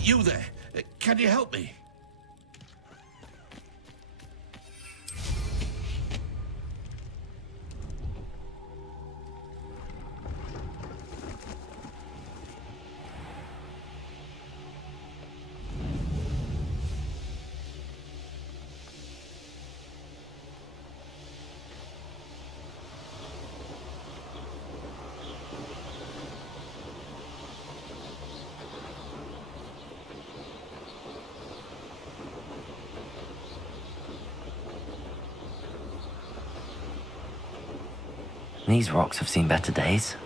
You there? Can you help me? These rocks have seen better days.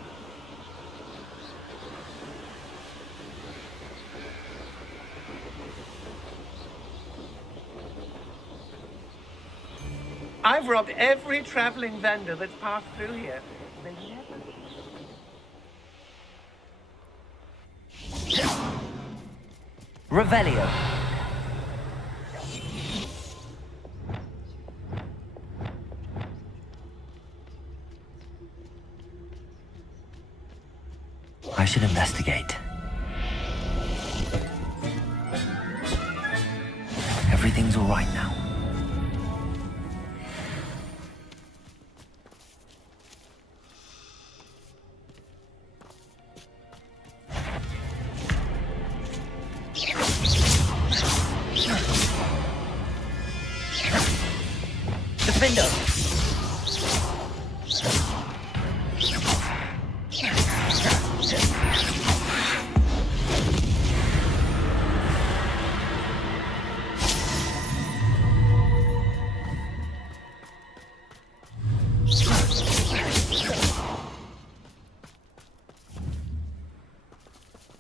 I've robbed every traveling vendor that's passed through here. They never... Revelio. I should investigate. Everything's all right now. Defender!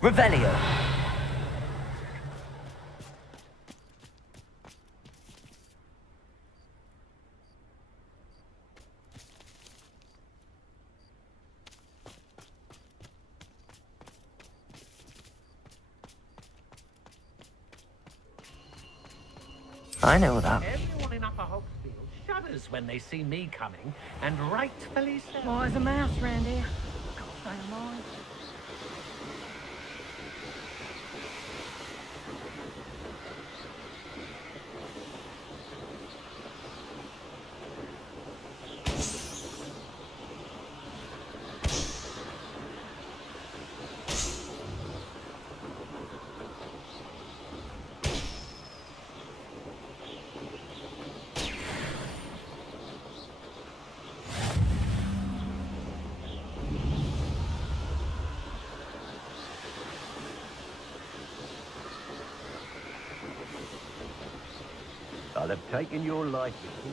Revelio. I know that. Everyone in Upper Hogsfield shudders when they see me coming, and rightfully so. Why is a mouse, Randy? God, I am on. I'll have taken your life before.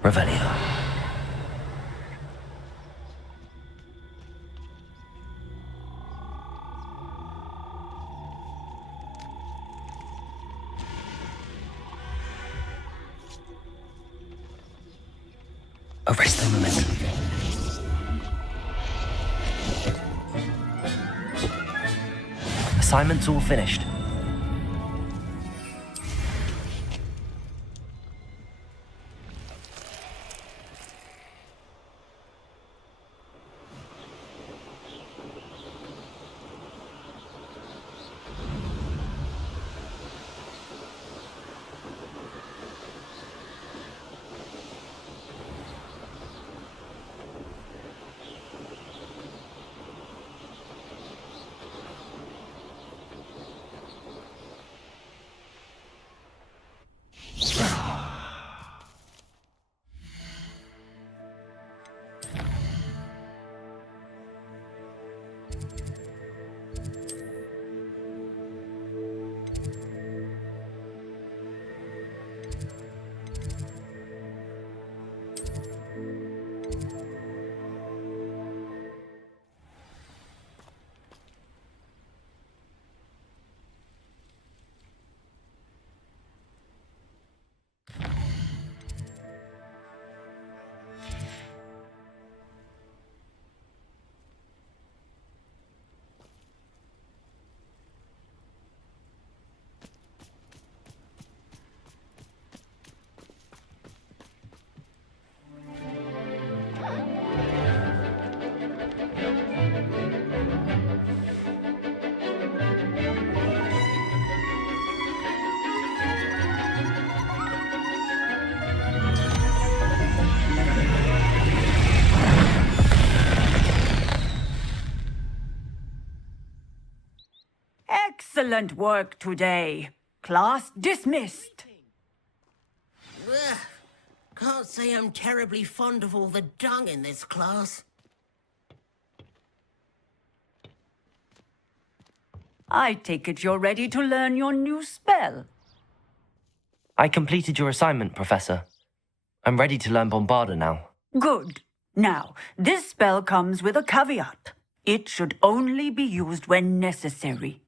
Revelio. Arrest the momentum. Assignment's all finished. Excellent work today. Class dismissed. Ugh. Can't say I'm terribly fond of all the dung in this class. I take it you're ready to learn your new spell. I completed your assignment, Professor. I'm ready to learn Bombarda now. Good. Now, this spell comes with a caveat. It should only be used when necessary.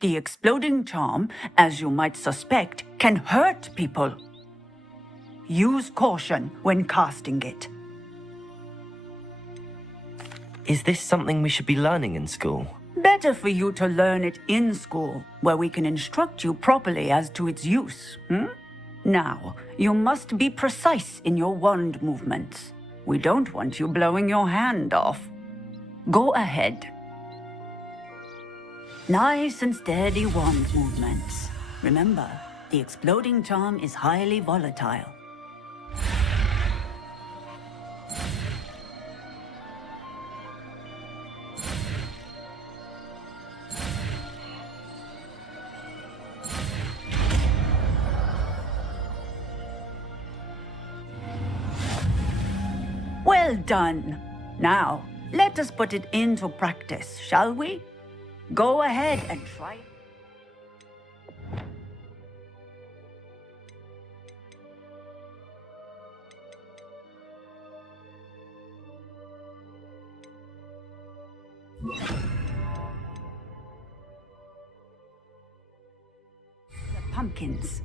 The exploding charm, as you might suspect, can hurt people. Use caution when casting it. Is this something we should be learning in school? Better for you to learn it in school, where we can instruct you properly as to its use. Now, you must be precise in your wand movements. We don't want you blowing your hand off. Go ahead. Nice and steady wand movements. Remember, the exploding charm is highly volatile. Well done. Now, let us put it into practice, shall we? Go ahead and try. The pumpkins.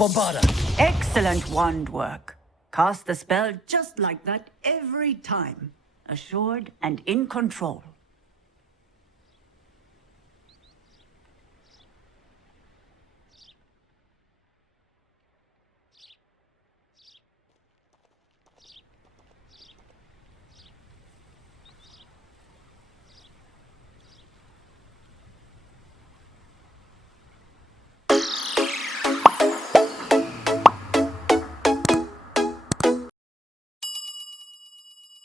Bombarda! Excellent wand work. Cast the spell just like that every time. Assured and in control.